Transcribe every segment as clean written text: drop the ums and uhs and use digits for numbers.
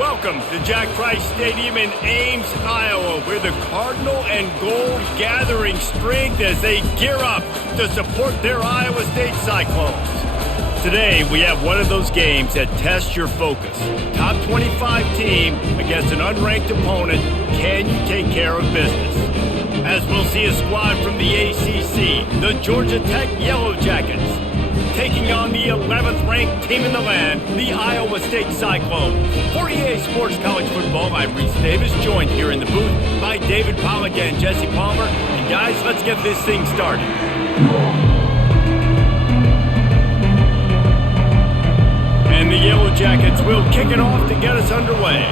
Welcome to Jack Trice Stadium in Ames, Iowa, where the Cardinal and Gold gathering strength as they gear up to support their Iowa State Cyclones. Today, we have one of those games that tests your focus. Top 25 team against an unranked opponent. Can you take care of business? As we'll see a squad from the ACC, the Georgia Tech Yellow Jackets, taking on the 11th ranked team in the land, the Iowa State Cyclones. For EA Sports College Football, I'm Reese Davis, joined here in the booth by David Pollack and Jesse Palmer. And guys, let's get this thing started. And the Yellow Jackets will kick it off to get us underway.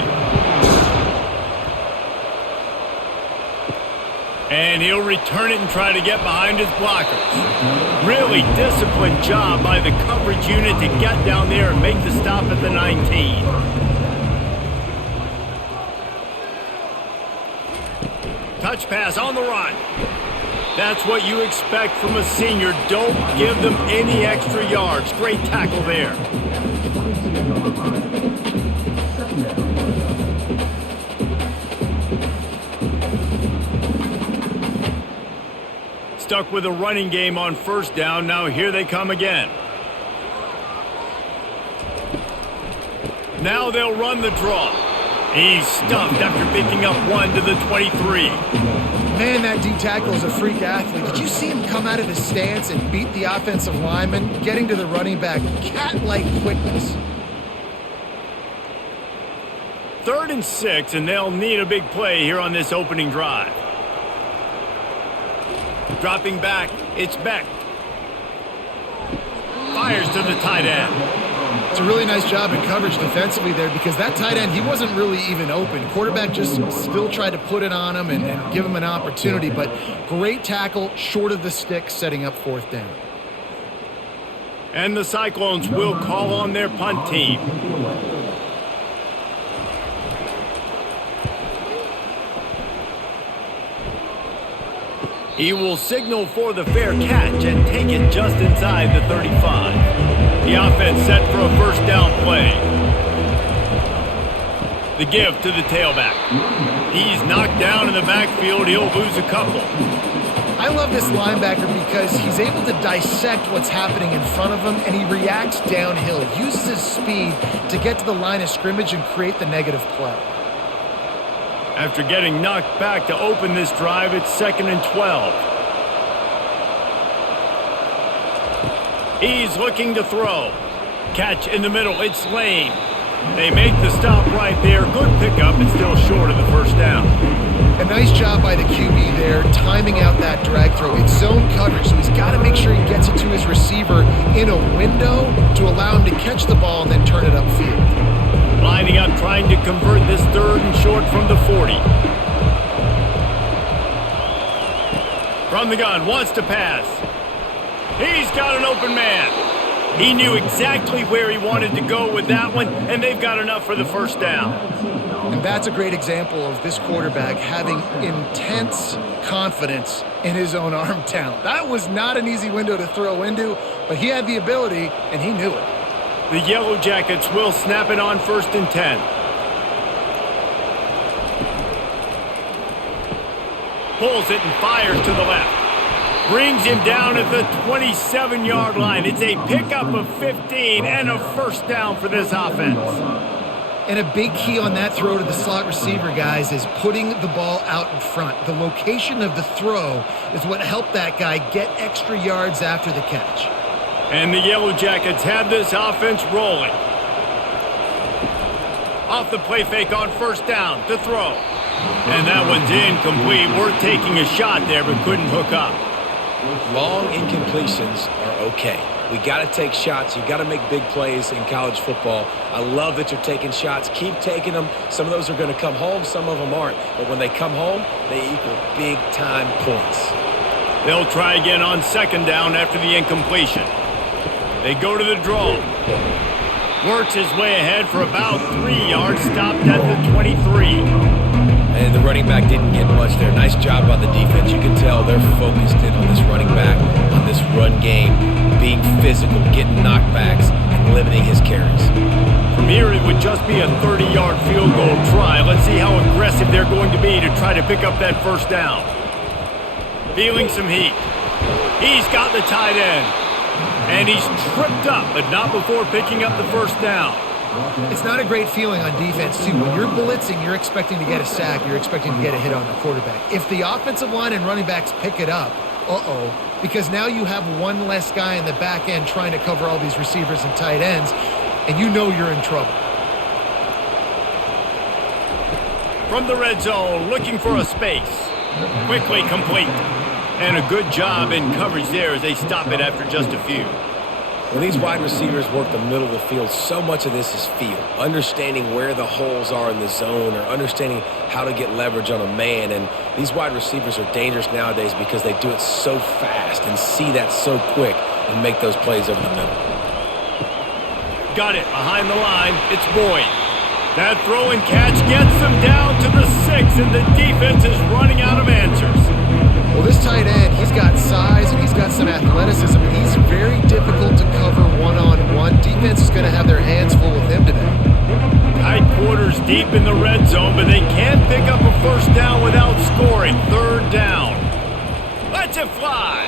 And he'll return it and try to get behind his blockers. Really disciplined job by the coverage unit to get down there and make the stop at the 19. Touch pass on the run. That's what you expect from a senior. Don't give them any extra yards. Great tackle there. Stuck with a running game on first down. Now here they come again. Now they'll run the draw. He's stuffed after picking up one to the 23. Man, that D tackle is a freak athlete. Did you see him come out of his stance and beat the offensive lineman, getting to the running back? Cat-like quickness. 3rd and 6, and they'll need a big play here on this opening drive. Dropping back, it's Beck. Fires to the tight end. It's a really nice job in coverage defensively there because that tight end, he wasn't really even open. Quarterback just still tried to put it on him and give him an opportunity, but great tackle short of the stick, setting up 4th down. And the Cyclones will call on their punt team. He will signal for the fair catch and take it just inside the 35. The offense set for a first down play. The give to the tailback. He's knocked down in the backfield. He'll lose a couple. I love this linebacker because he's able to dissect what's happening in front of him, and he reacts downhill. He uses his speed to get to the line of scrimmage and create the negative play. After getting knocked back to open this drive, it's 2nd and 12. He's looking to throw. Catch in the middle, it's Lane. They make the stop right there. Good pickup, and still short of the first down. A nice job by the QB there, timing out that drag throw. It's zone coverage, so he's got to make sure he gets it to his receiver in a window to allow him to catch the ball and then turn it upfield. Lining up, trying to convert this 3rd and short from the 40. From the gun, wants to pass. He's got an open man. He knew exactly where he wanted to go with that one, and they've got enough for the first down. And that's a great example of this quarterback having intense confidence in his own arm talent. That was not an easy window to throw into, but he had the ability, and he knew it. The Yellow Jackets will snap it on 1st and 10. Pulls it and fires to the left. Brings him down at the 27-yard line. It's a pickup of 15 and a first down for this offense. And a big key on that throw to the slot receiver, guys, is putting the ball out in front. The location of the throw is what helped that guy get extra yards after the catch. And the Yellow Jackets have this offense rolling. Off the play fake on first down to throw. And that one's incomplete. We're taking a shot there, but couldn't hook up. Long incompletions are okay. We got to take shots. You got to make big plays in college football. I love that you're taking shots. Keep taking them. Some of those are going to come home. Some of them aren't. But when they come home, they equal big-time points. They'll try again on 2nd down after the incompletion. They go to the draw. Works his way ahead for about 3 yards, stopped at the 23. And the running back didn't get much there. Nice job by the defense. You can tell they're focused in on this running back, on this run game, being physical, getting knockbacks, and and limiting his carries. From here, it would just be a 30-yard field goal try. Let's see how aggressive they're going to be to try to pick up that first down. Feeling some heat. He's got the tight end. And he's tripped up, but not before picking up the first down. It's not a great feeling on defense, too. When you're blitzing, you're expecting to get a sack. You're expecting to get a hit on the quarterback. If the offensive line and running backs pick it up, because now you have one less guy in the back end trying to cover all these receivers and tight ends, and you know you're in trouble. From the red zone, looking for a space. Quickly complete. And a good job in coverage there as they stop it after just a few. When these wide receivers work the middle of the field, so much of this is feel. Understanding where the holes are in the zone or understanding how to get leverage on a man. And these wide receivers are dangerous nowadays because they do it so fast and see that so quick and make those plays over the middle. Got it behind the line. It's Boyd. That throw and catch gets them down to the 6, and the defense is running out of answers. Well, this tight end, he's got size and he's got some athleticism, and he's very difficult to cover one-on-one. Defense is going to have their hands full with him today. Tight quarters deep in the red zone, but they can't pick up a first down without scoring. Third down. Let's it fly.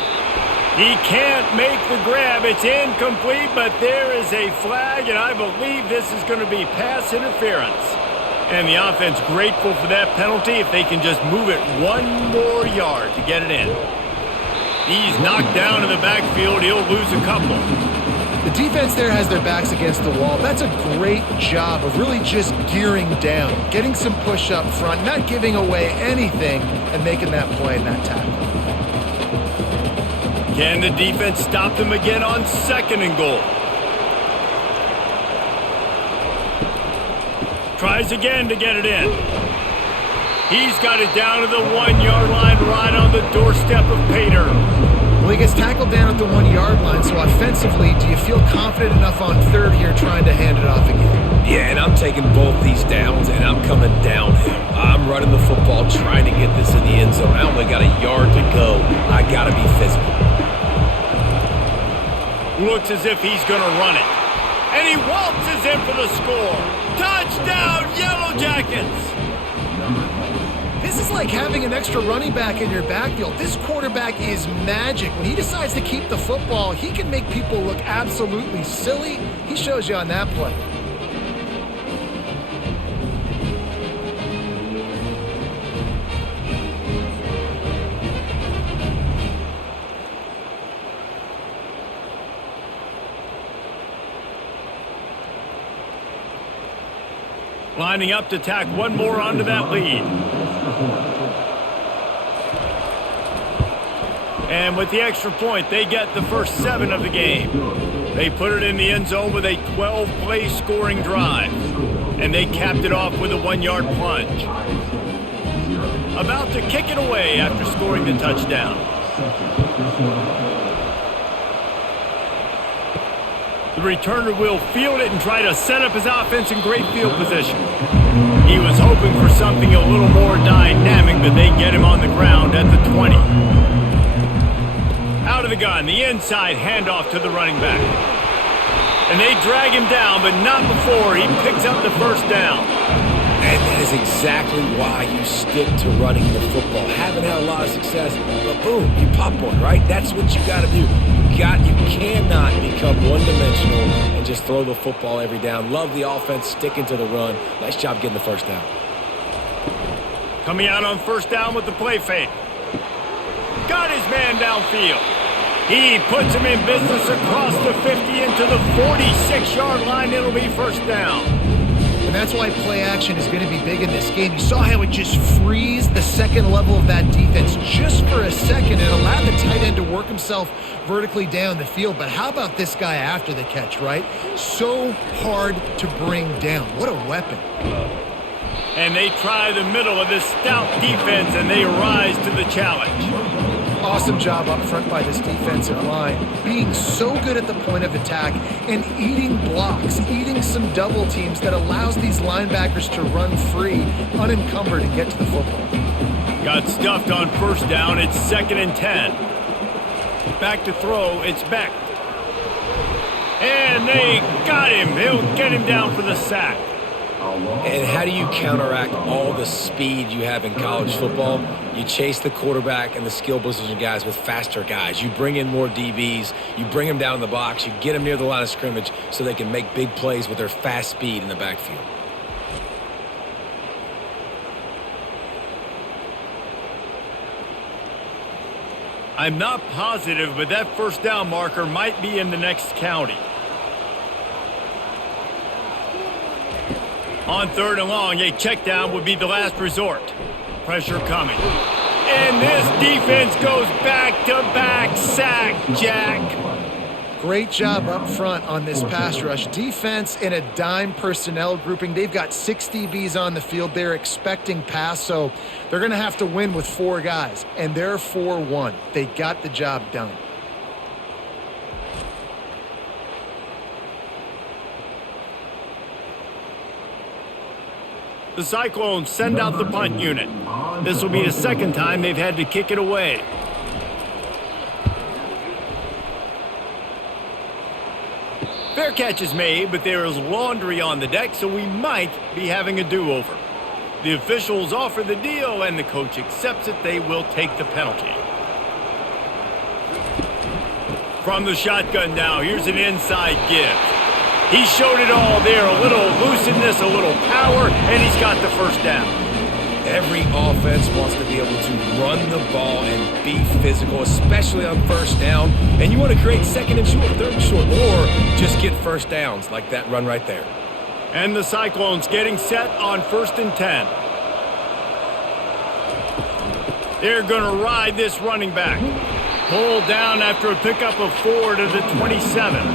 He can't make the grab. It's incomplete, but there is a flag, and I believe this is going to be pass interference. And the offense grateful for that penalty if they can just move it one more yard to get it in. He's knocked down in the backfield. He'll lose a couple. The defense there has their backs against the wall. That's a great job of really just gearing down, getting some push up front, not giving away anything, and making that play and that tackle. Can the defense stop them again on 2nd and goal? Tries again to get it in. He's got it down to the 1-yard line right on the doorstep of Pater. Well, he gets tackled down at the 1-yard line, so offensively, do you feel confident enough on 3rd here trying to hand it off again? Yeah, and I'm taking both these downs, and I'm coming downhill. I'm running the football, trying to get this in the end zone. I only got a yard to go. I got to be physical. Looks as if he's going to run it. And he waltzes in for the score. Touchdown, Yellow Jackets! This is like having an extra running back in your backfield. This quarterback is magic. When he decides to keep the football, he can make people look absolutely silly. He shows you on that play. Lining up to tack one more onto that lead. And with the extra point, they get the first 7 of the game. They put it in the end zone with a 12-play scoring drive. And they capped it off with a 1-yard plunge. About to kick it away after scoring the touchdown. The returner will field it and try to set up his offense in great field position. He was hoping for something a little more dynamic, but they get him on the ground at the 20. Out of the gun, the inside handoff to the running back. And they drag him down, but not before he picks up the first down. And that is exactly why you stick to running the football. Haven't had a lot of success, but boom, you pop one, right? That's what you got to do. You cannot become one-dimensional and just throw the football every down. Love the offense, sticking to the run. Nice job getting the first down. Coming out on first down with the play fake. Got his man downfield. He puts him in business across the 50 into the 46-yard line. It'll be first down. And that's why play action is going to be big in this game. You saw how it just frees the second level of that defense just for a second. It allowed the tight end to work himself vertically down the field. But how about this guy after the catch, right? So hard to bring down. What a weapon. And they try the middle of this stout defense, and they rise to the challenge. Awesome job up front by this defensive line, being so good at the point of attack and eating blocks, eating some double teams that allows these linebackers to run free, unencumbered, and get to the football. Got stuffed on first down. It's 2nd and 10. Back to throw. It's Beck. And they got him. They'll get him down for the sack. And how do you counteract all the speed you have in college football? You chase the quarterback and the skill position guys with faster guys. You bring in more DBs. You bring them down in the box. You get them near the line of scrimmage so they can make big plays with their fast speed in the backfield. I'm not positive, but that first down marker might be in the next county. On 3rd and long, a check down would be the last resort. Pressure coming. And this defense goes back-to-back sack, Jack. Great job up front on this pass rush. Defense in a dime personnel grouping. They've got 6 DBs on the field. They're expecting pass, so they're going to have to win with 4 guys. And they're 4-1. They got the job done. The Cyclones send out the punt unit. This will be the second time they've had to kick it away. Fair catch is made, but there is laundry on the deck, so we might be having a do-over. The officials offer the deal, and the coach accepts it. They will take the penalty. From the shotgun now, here's an inside give. He showed it all there, a little looseness, a little power, and he's got the first down. Every offense wants to be able to run the ball and be physical, especially on first down. And you want to create 2nd and short, 3rd and short, or just get first downs like that run right there. And the Cyclones getting set on 1st and 10. They're going to ride this running back. Pulled down after a pickup of 4 to the 27.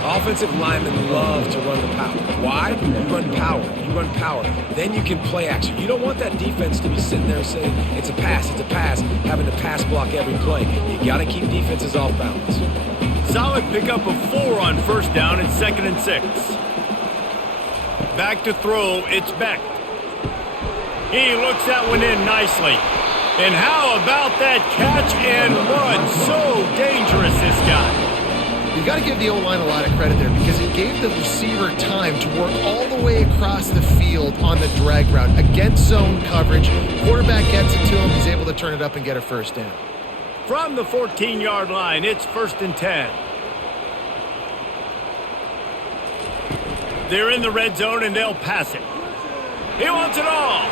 Offensive linemen love to run the power. Why? You run power. You run power. Then you can play action. You don't want that defense to be sitting there saying, it's a pass, having to pass block every play. You got to keep defenses off balance. Solid pickup of 4 on 1st down and 2nd and 6. Back to throw, it's Beck. He looks that one in nicely. And how about that catch and run? So dangerous, this guy. You got to give the O-line a lot of credit there because it gave the receiver time to work all the way across the field on the drag route against zone coverage. Quarterback gets it to him. He's able to turn it up and get a first down. From the 14-yard line, it's 1st and 10. They're in the red zone, and they'll pass it. He wants it all.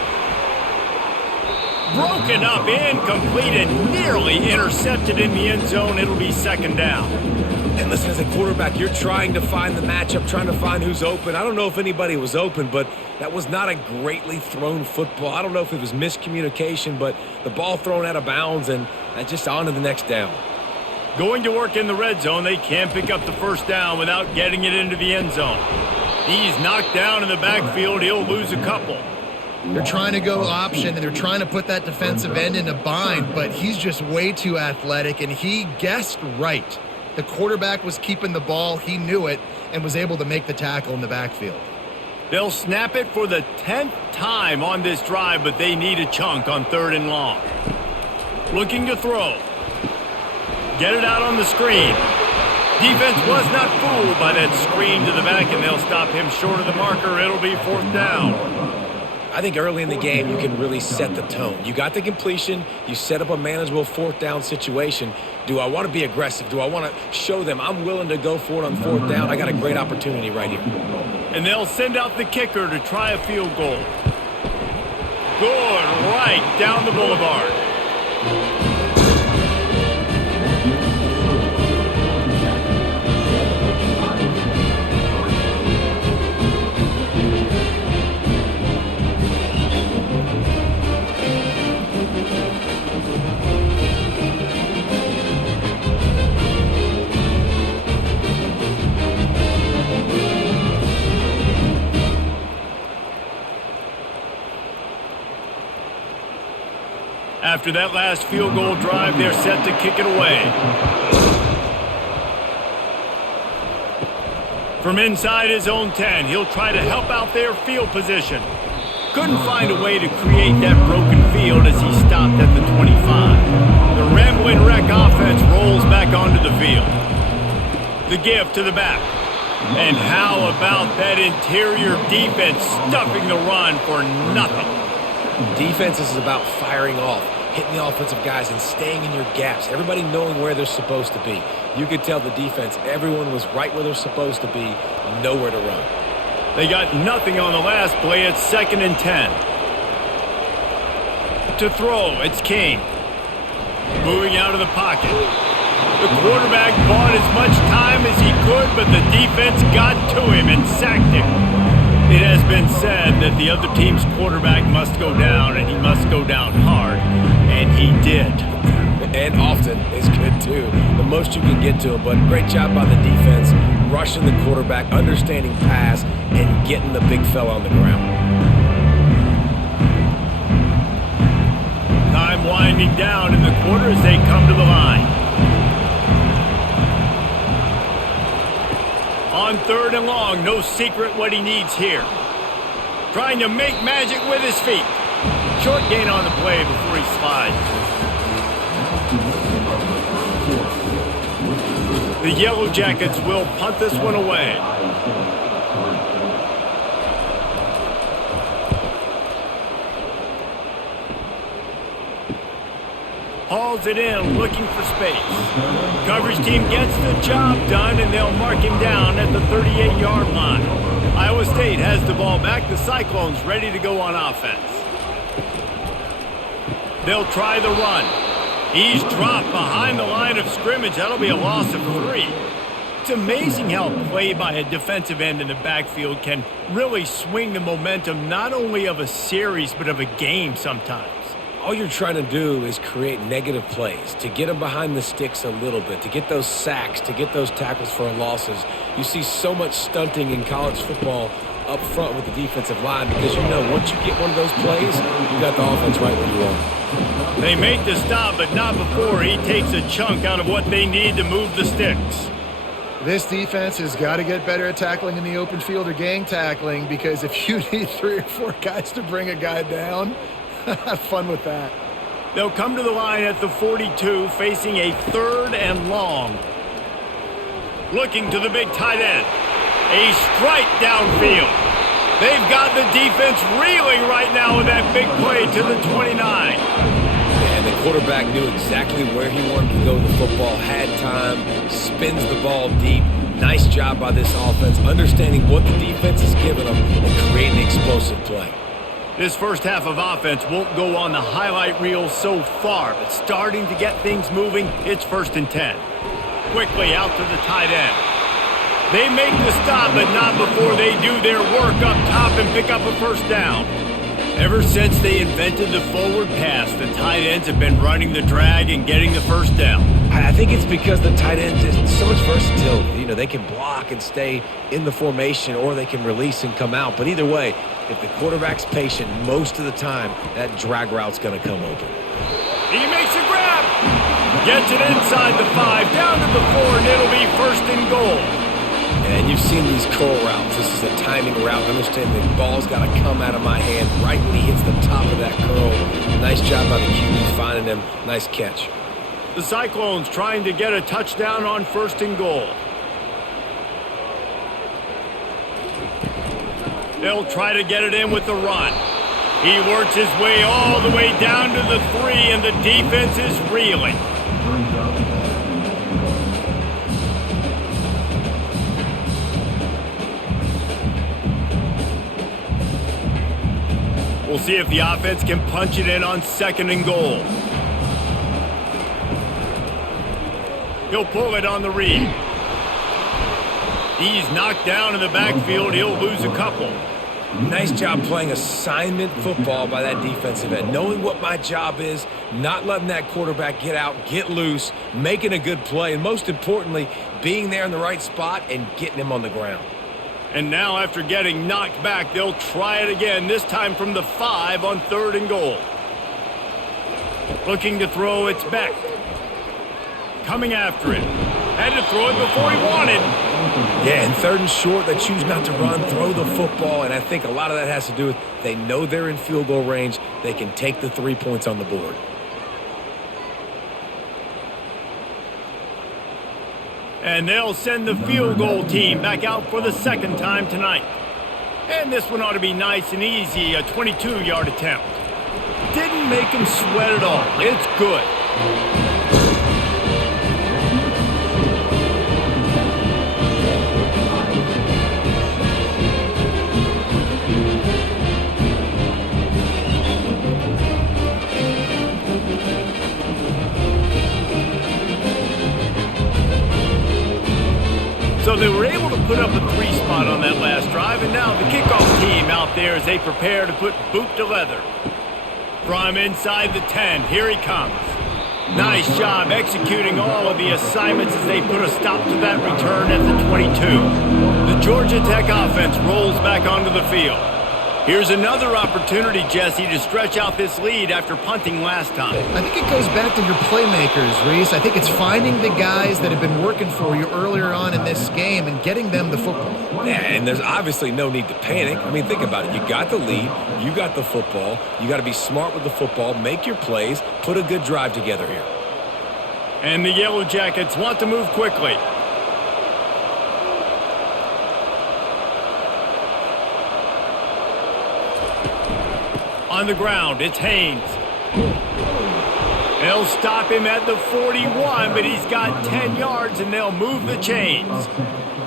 Broken up, incomplete, and nearly intercepted in the end zone. It'll be 2nd down. And listen, as a quarterback, you're trying to find the matchup, trying to find who's open. I don't know if anybody was open, but that was not a greatly thrown football. I don't know if it was miscommunication, but the ball thrown out of bounds and just on to the next down. Going to work in the red zone, they can't pick up the first down without getting it into the end zone. He's knocked down in the backfield. He'll lose a couple. They're trying to go option, and they're trying to put that defensive end in a bind, but he's just way too athletic, and he guessed right. The quarterback was keeping the ball. He knew it and was able to make the tackle in the backfield. They'll snap it for the 10th time on this drive, but they need a chunk on 3rd and long. Looking to throw. Get it out on the screen. Defense was not fooled by that screen to the back, and they'll stop him short of the marker. It'll be 4th down. I think early in the game, you can really set the tone. You got the completion. You set up a manageable 4th down situation. Do I want to be aggressive? Do I want to show them I'm willing to go for it on 4th down? I got a great opportunity right here. And they'll send out the kicker to try a field goal. Good, right down the boulevard. After that last field goal drive, they're set to kick it away. From inside his own 10, he'll try to help out their field position. Couldn't find a way to create that broken field as he stopped at the 25. The rambling wreck offense rolls back onto the field. The give to the back. And how about that interior defense stuffing the run for nothing? Defense is about firing off, hitting the offensive guys and staying in your gaps. Everybody knowing where they're supposed to be. You could tell the defense, everyone was right where they're supposed to be, nowhere to run. They got nothing on the last play. It's 2nd and 10. To throw, it's King. Moving out of the pocket. The quarterback bought as much time as he could, but the defense got to him and sacked him. It has been said that the other team's quarterback must go down, and he must go down hard, and he did. And often is good, too. The most you can get to him, but great job by the defense, rushing the quarterback, understanding pass, and getting the big fella on the ground. Time winding down in the quarter as they come to the line. On 3rd and long, no secret what he needs here. Trying to make magic with his feet. Short gain on the play before he slides. The Yellow Jackets will punt this one away. Hauls it in, looking for space. Coverage team gets the job done, and they'll mark him down at the 38-yard line. Iowa State has the ball back. The Cyclones ready to go on offense. They'll try the run. He's dropped behind the line of scrimmage. That'll be a loss of 3. It's amazing how play by a defensive end in the backfield can really swing the momentum not only of a series but of a game sometimes. All you're trying to do is create negative plays, to get them behind the sticks a little bit, to get those sacks, to get those tackles for losses. You see so much stunting in college football up front with the defensive line because you know once you get one of those plays, you got the offense right where you want. They make the stop, but not before he takes a chunk out of what they need to move the sticks. This defense has got to get better at tackling in the open field or gang tackling, because if you need 3 or 4 guys to bring a guy down, have fun with that. They'll come to the line at the 42, facing a 3rd and long. Looking to the big tight end. A strike downfield. They've got the defense reeling right now with that big play to the 29. And the quarterback knew exactly where he wanted to go with the football, had time, spins the ball deep. Nice job by this offense, understanding what the defense is giving them and creating an explosive play. This first half of offense won't go on the highlight reel so far, but starting to get things moving, it's 1st and 10. Quickly out to the tight end. They make the stop, but not before they do their work up top and pick up a 1st down. Ever since they invented the forward pass, the tight ends have been running the drag and getting the 1st down. I think it's because the tight ends is so much versatility. You know, they can block and stay in the formation, or they can release and come out. But either way, if the quarterback's patient, most of the time, that drag route's going to come open. He makes a grab. Gets it inside the 5, down to the 4, and it'll be 1st and goal. And you've seen these curl routes. This is a timing route. Understand the ball's got to come out of my hand right when he hits the top of that curl. Nice job by the QB finding him. Nice catch. The Cyclones trying to get a touchdown on 1st and goal. They'll try to get it in with the run. He works his way all the way down to the 3, and the defense is reeling. We'll see if the offense can punch it in on 2nd and goal. He'll pull it on the read. He's knocked down in the backfield. He'll lose a couple. Nice job playing assignment football by that defensive end. Knowing what my job is, not letting that quarterback get out, get loose, making a good play, and most importantly, being there in the right spot and getting him on the ground. And now after getting knocked back, they'll try it again, this time from the 5 on 3rd and goal. Looking to throw, it's Beck. Coming after it. Had to throw it before he wanted. Yeah, and 3rd and short, they choose not to run, throw the football, and I think a lot of that has to do with they know they're in field goal range. They can take the 3 points on the board. And they'll send the field goal team back out for the second time tonight. And this one ought to be nice and easy, a 22-yard attempt. Didn't make him sweat at all. It's good. So they were able to put up a 3 spot on that last drive, and now the kickoff team out there as they prepare to put boot to leather. From inside the 10, here he comes. Nice job executing all of the assignments as they put a stop to that return at the 22. The Georgia Tech offense rolls back onto the field. Here's another opportunity, Jesse, to stretch out this lead after punting last time. I think it goes back to your playmakers, Reese. I think it's finding the guys that have been working for you earlier on in this game and getting them the football. Yeah, and there's obviously no need to panic. I mean, think about it. You got the lead. You got the football. You got to be smart with the football, make your plays, put a good drive together here. And the Yellow Jackets want to move quickly. On the ground, it's Haynes. They'll stop him at the 41, but he's got 10 yards, and they'll move the chains.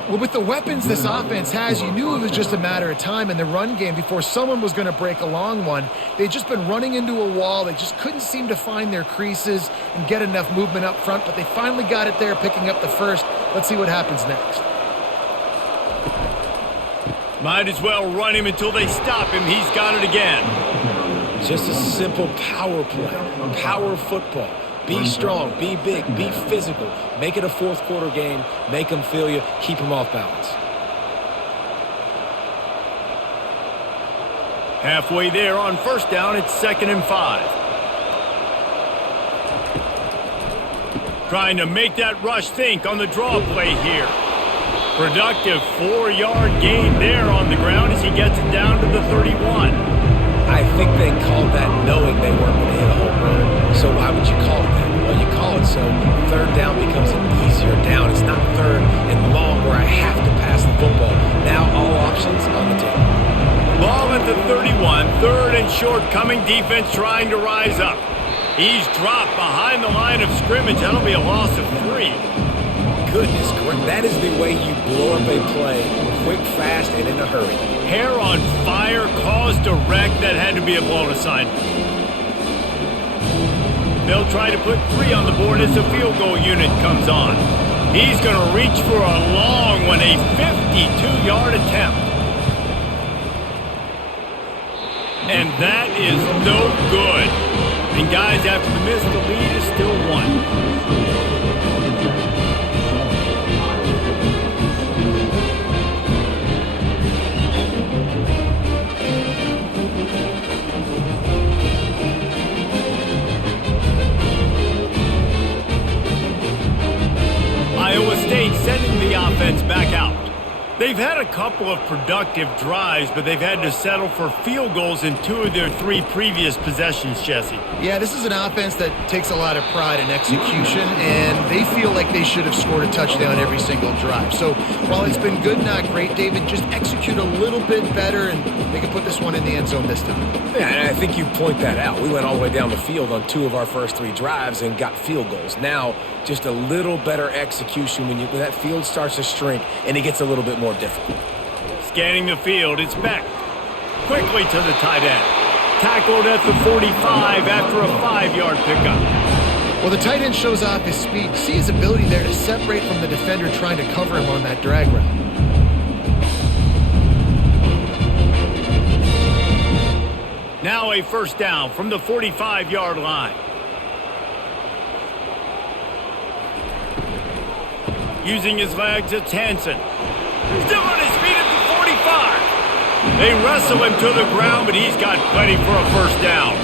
Well, with the weapons this offense has, you knew it was just a matter of time in the run game before someone was going to break a long one. They'd just been running into a wall. They just couldn't seem to find their creases and get enough movement up front, but they finally got it there, picking up the first. Let's see what happens next. Might as well run him until they stop him. He's got it again. Just a simple power play, power football. Be strong, be big, be physical. Make it a fourth quarter game. Make them feel you. Keep them off balance. Halfway there on first down, it's 2nd and 5. Trying to make that rush think on the draw play here. Productive 4-yard gain there on the ground as he gets it down to the 31. I think they called that knowing they weren't going to hit a home run. So why would you call it that? Well, you call it so third down becomes an easier down. It's not third and long where I have to pass the football. Now all options on the table. Ball at the 31, 3rd and short, coming defense trying to rise up. He's dropped behind the line of scrimmage. That'll be a loss of 3. Goodness, that is the way you blow up a play, quick, fast, and in a hurry. Hair on fire, caused a wreck. That had to be a blown assignment. They'll try to put 3 on the board as the field goal unit comes on. He's going to reach for a long one, a 52-yard attempt. And that is no good. And guys, after the miss, the lead is still 1. Iowa State sending the offense back out. They've had a couple of productive drives, but they've had to settle for field goals in 2 of their 3 previous possessions, Jesse. Yeah, this is an offense that takes a lot of pride in execution, and they feel like they should have scored a touchdown every single drive. So while it's been good, not great, David, just execute a little bit better, and they can put this one in the end zone this time. Yeah, and I think you point that out. We went all the way down the field on 2 of our first 3 drives and got field goals. Now, just a little better execution when that field starts to shrink and it gets a little bit more difficult. Scanning the field, it's Beck. Quickly to the tight end. Tackled at the 45 after a 5-yard pickup. Well, the tight end shows off his speed. See his ability there to separate from the defender trying to cover him on that drag route. Now a first down from the 45-yard line. Using his legs, it's Hansen. Still on his feet at the 45. They wrestle him to the ground, but he's got plenty for a first down.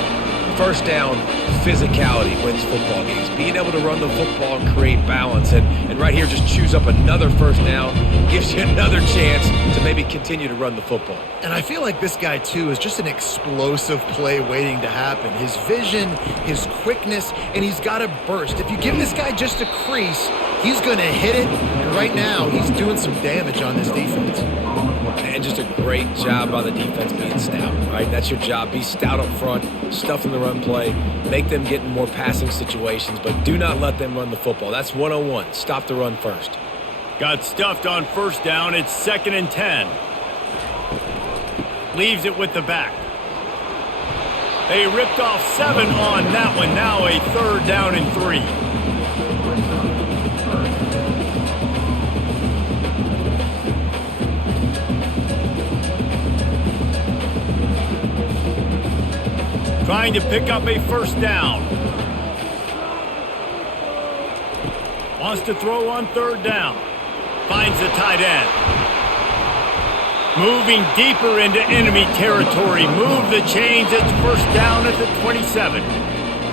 First down, physicality wins football games. Being able to run the football and create balance. And right here, just choose up another first down. Gives you another chance to maybe continue to run the football. And I feel like this guy, too, is just an explosive play waiting to happen. His vision, his quickness, and he's got a burst. If you give this guy just a crease, He's going to hit it, and right now he's doing some damage on this defense. And just a great job by the defense being stout, right? That's your job. Be stout up front, stuff in the run play, make them get in more passing situations, but do not let them run the football. That's 101. Stop the run first. Got stuffed on first down. It's 2nd and 10. Leaves it with the back. They ripped off 7 on that one. Now a 3rd down and 3. Trying to pick up a 1st down. Wants to throw on 3rd down. Finds the tight end. Moving deeper into enemy territory. Move the chains. It's 1st down at the 27.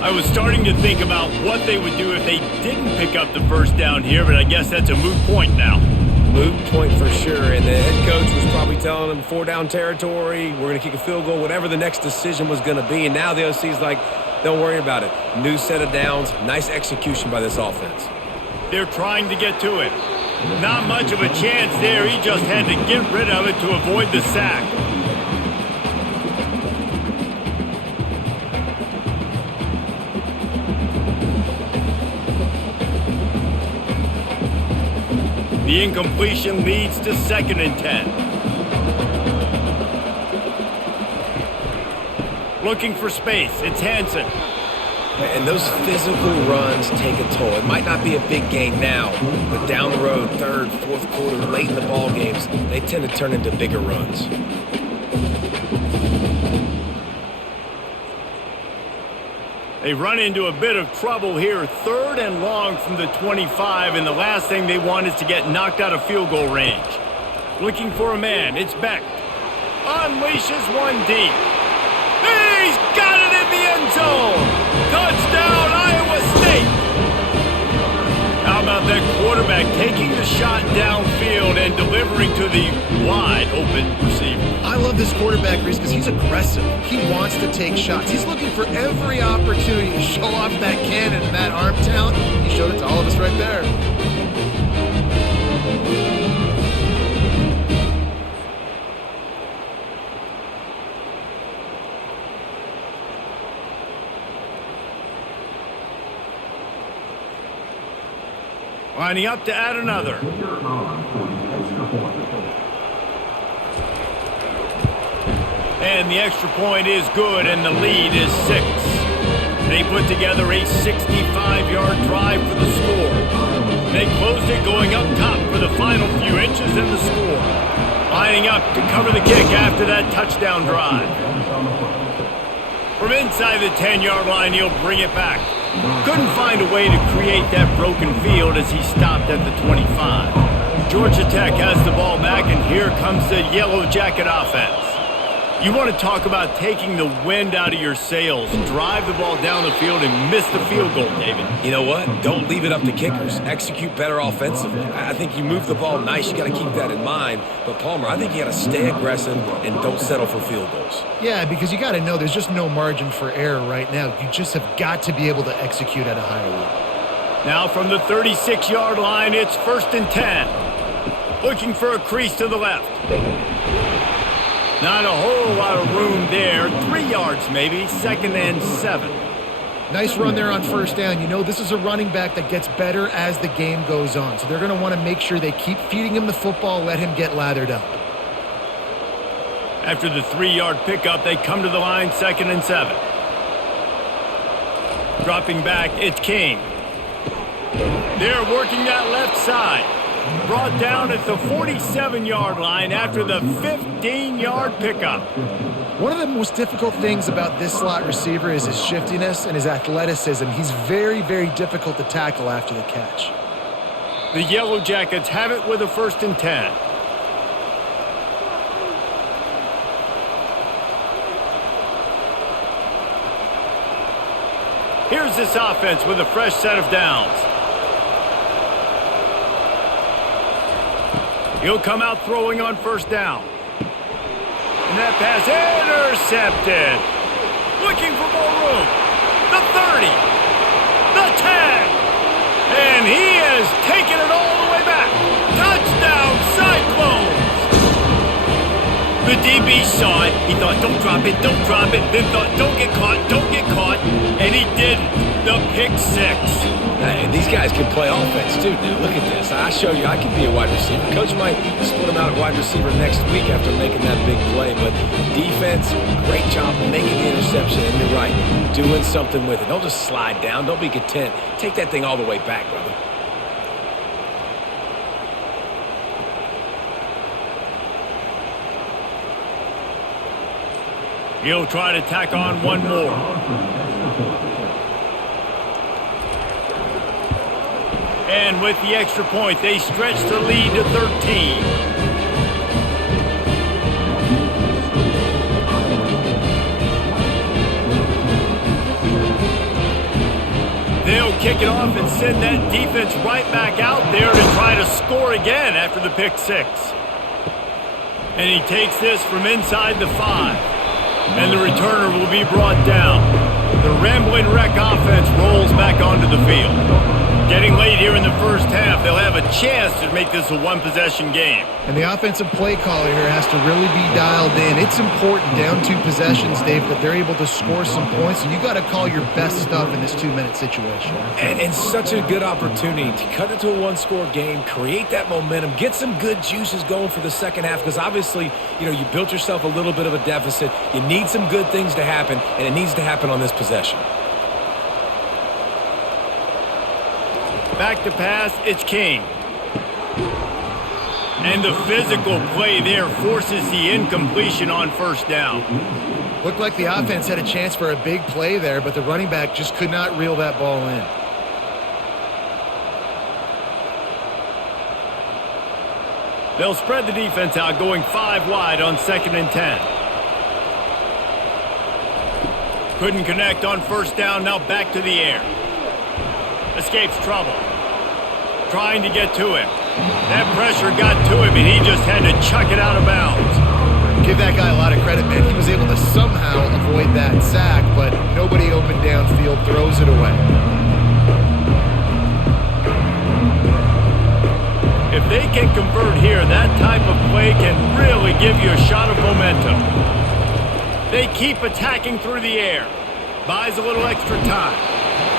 I was starting to think about what they would do if they didn't pick up the 1st down here, but I guess that's a moot point now. Moot point for sure, and the head coach was probably telling them 4-down territory, we're going to kick a field goal, whatever the next decision was going to be, and now the OC's like, don't worry about it. New set of downs, nice execution by this offense. They're trying to get to it. Not much of a chance there. He just had to get rid of it to avoid the sack. The incompletion leads to 2nd and 10. Looking for space. It's Hansen. And those physical runs take a toll. It might not be a big gain now, but down the road, 3rd, 4th quarter, late in the ball games, they tend to turn into bigger runs. They run into a bit of trouble here. 3rd and long from the 25, and the last thing they want is to get knocked out of field goal range. Looking for a man. It's Beck. Unleashes one deep. He's got it in the end zone. Touchdown, Iowa State. How about that quarterback taking the shot downfield and delivering to the wide open receiver? I love this quarterback, Reese, because he's aggressive. He wants to take shots. He's looking for every opportunity to show off that cannon and that arm talent. He showed it to all of us right there. Lining up to add another. And the extra point is good, and the lead is 6. They put together a 65-yard drive for the score. They closed it going up top for the final few inches in the score. Lining up to cover the kick after that touchdown drive. From inside the 10-yard line, he'll bring it back. Couldn't find a way to create that broken field as he stopped at the 25. Georgia Tech has the ball back, and here comes the Yellow Jacket offense. You want to talk about taking the wind out of your sails. Drive the ball down the field and miss the field goal, David. You know what? Don't leave it up to kickers. Execute better offensively. I think you move the ball nice. You got to keep that in mind. But, Palmer, I think you got to stay aggressive and don't settle for field goals. Yeah, because you got to know there's just no margin for error right now. You just have got to be able to execute at a higher level. Now from the 36-yard line, it's 1st and 10. Looking for a crease to the left. Not a whole lot of room there. 3 yards maybe. 2nd and 7. Nice run there on 1st down. You know, this is a running back that gets better as the game goes on. So they're going to want to make sure they keep feeding him the football, let him get lathered up. After the 3-yard pickup, they come to the line, 2nd and 7. Dropping back, it's King. They're working that left side. Brought down at the 47-yard line after the 15-yard pickup. One of the most difficult things about this slot receiver is his shiftiness and his athleticism. He's very, very difficult to tackle after the catch. The Yellow Jackets have it with a 1st and 10. Here's this offense with a fresh set of downs. He'll come out throwing on 1st down. And that pass intercepted. Looking for more room. The 30. The 10. And he has taken it all the way back. Touchdown, Cyclones! The DB saw it. He thought, don't drop it, don't drop it. Then thought, don't get caught, don't get caught. And he didn't. The pick six. Hey, these guys can play offense, too. Now, look at this. I show you I can be a wide receiver. Coach might split him out at wide receiver next week after making that big play. But defense, great job making the interception. And you're right, doing something with it. Don't just slide down. Don't be content. Take that thing all the way back, brother. He'll try to tack on one more. And with the extra point, they stretch the lead to 13. They'll kick it off and send that defense right back out there to try to score again after the pick six. And he takes this from inside the 5. And the returner will be brought down. The Rambling Wreck offense rolls back onto the field. Getting late here in the first half, they'll have a chance to make this a one-possession game. And the offensive play caller here has to really be dialed in. It's important down 2 possessions, Dave, that they're able to score some points. And you got to call your best stuff in this 2-minute situation. And such a good opportunity to cut it to a one-score game, create that momentum, get some good juices going for the second half. Because obviously, you know, you built yourself a little bit of a deficit. You need some good things to happen, and it needs to happen on this possession. Back to pass, it's King. And the physical play there forces the incompletion on first down. Looked like the offense had a chance for a big play there, but the running back just could not reel that ball in. They'll spread the defense out, going 5 wide on 2nd and 10. Couldn't connect on first down, now back to the air. Escapes trouble. Trying to get to him. That pressure got to him, and he just had to chuck it out of bounds. Give that guy a lot of credit, man. He was able to somehow avoid that sack, but nobody open downfield, throws it away. If they can convert here, that type of play can really give you a shot of momentum. They keep attacking through the air. Buys a little extra time.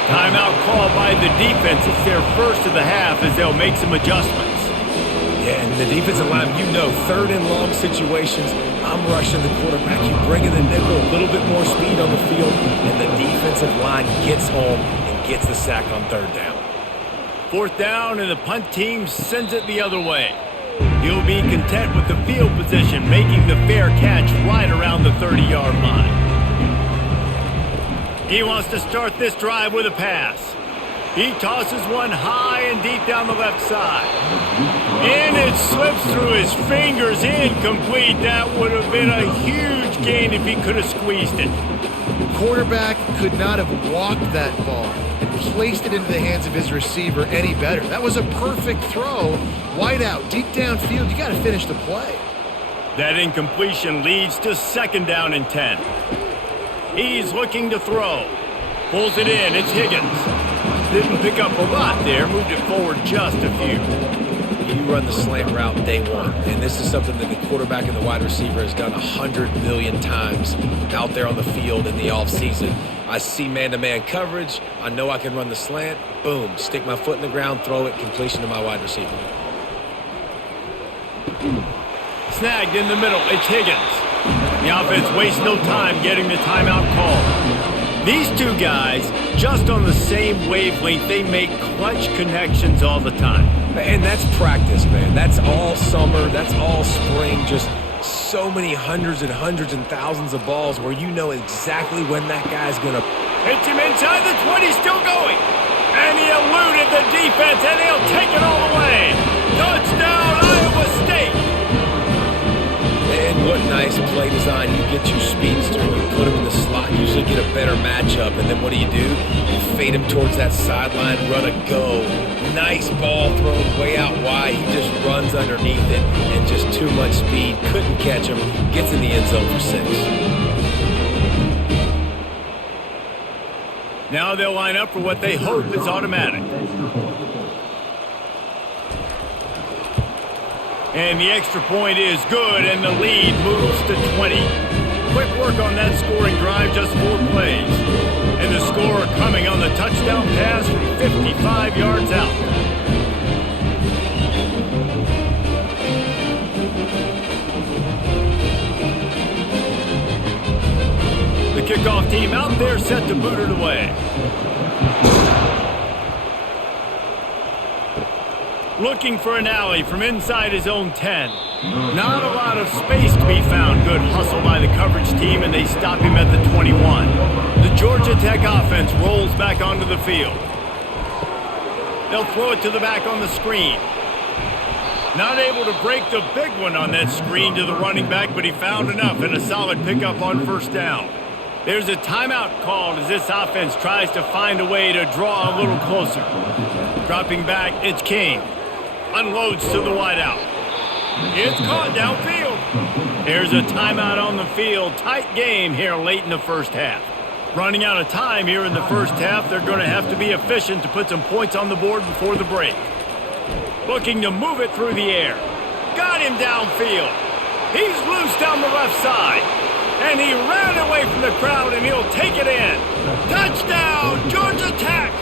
Timeout call by the defense. It's their first of the half as they'll make some adjustments. Yeah, and the defensive line, you know, 3rd and long situations, I'm rushing the quarterback. You bring in the nickel, a little bit more speed on the field, and the defensive line gets home and gets the sack on 3rd down. 4th down, and the punt team sends it the other way. He'll be content with the field position, making the fair catch right around the 30-yard line. He wants to start this drive with a pass. He tosses one high and deep down the left side. And it slips through his fingers, incomplete. That would have been a huge gain if he could have squeezed it. Quarterback could not have walked that ball and placed it into the hands of his receiver any better. That was a perfect throw. Wide out, deep downfield. You got to finish the play. That incompletion leads to 2nd down and 10. He's looking to throw. Pulls it in. It's Higgins. Didn't pick up a lot there. Moved it forward just a few. You run the slant route day one, and this is something that the quarterback and the wide receiver has done 100 million times out there on the field in the offseason. I see man-to-man coverage. I know I can run the slant. Boom. Stick my foot in the ground, throw it, completion to my wide receiver. Snagged in the middle. It's Higgins. The offense wastes no time getting the timeout call. These two guys, just on the same wavelength, they make clutch connections all the time. And that's practice, man. That's all summer. That's all spring. Just so many hundreds and thousands of balls where you know exactly when that guy's going to... Hits him inside the 20, still going. And he eluded the defense, and he'll take it all the way. Touchdown, Iowa State. And what nice play design. You get your speedster, you put him in the slot, usually get a better matchup, and then what do? You fade him towards that sideline, run a go. Nice ball thrown way out wide. He just runs underneath it, and just too much speed. Couldn't catch him. Gets in the end zone for 6. Now they'll line up for what they hope is automatic. And the extra point is good, and the lead moves to 20. Quick work on that scoring drive, just 4 plays. And the score coming on the touchdown pass from 55 yards out. The kickoff team out there set to boot it away. Looking for an alley from inside his own 10. Not a lot of space to be found. Good hustle by the coverage team, and they stop him at the 21. The Georgia Tech offense rolls back onto the field. They'll throw it to the back on the screen. Not able to break the big one on that screen to the running back, but he found enough and a solid pickup on first down. There's a timeout called as this offense tries to find a way to draw a little closer. Dropping back, it's King. Unloads to the wideout. It's caught downfield. There's a timeout on the field. Tight game here late in the first half. Running out of time here in the first half. They're going to have to be efficient to put some points on the board before the break. Looking to move it through the air. Got him downfield. He's loose down the left side. And he ran away from the crowd, and he'll take it in. Touchdown, Georgia Tech!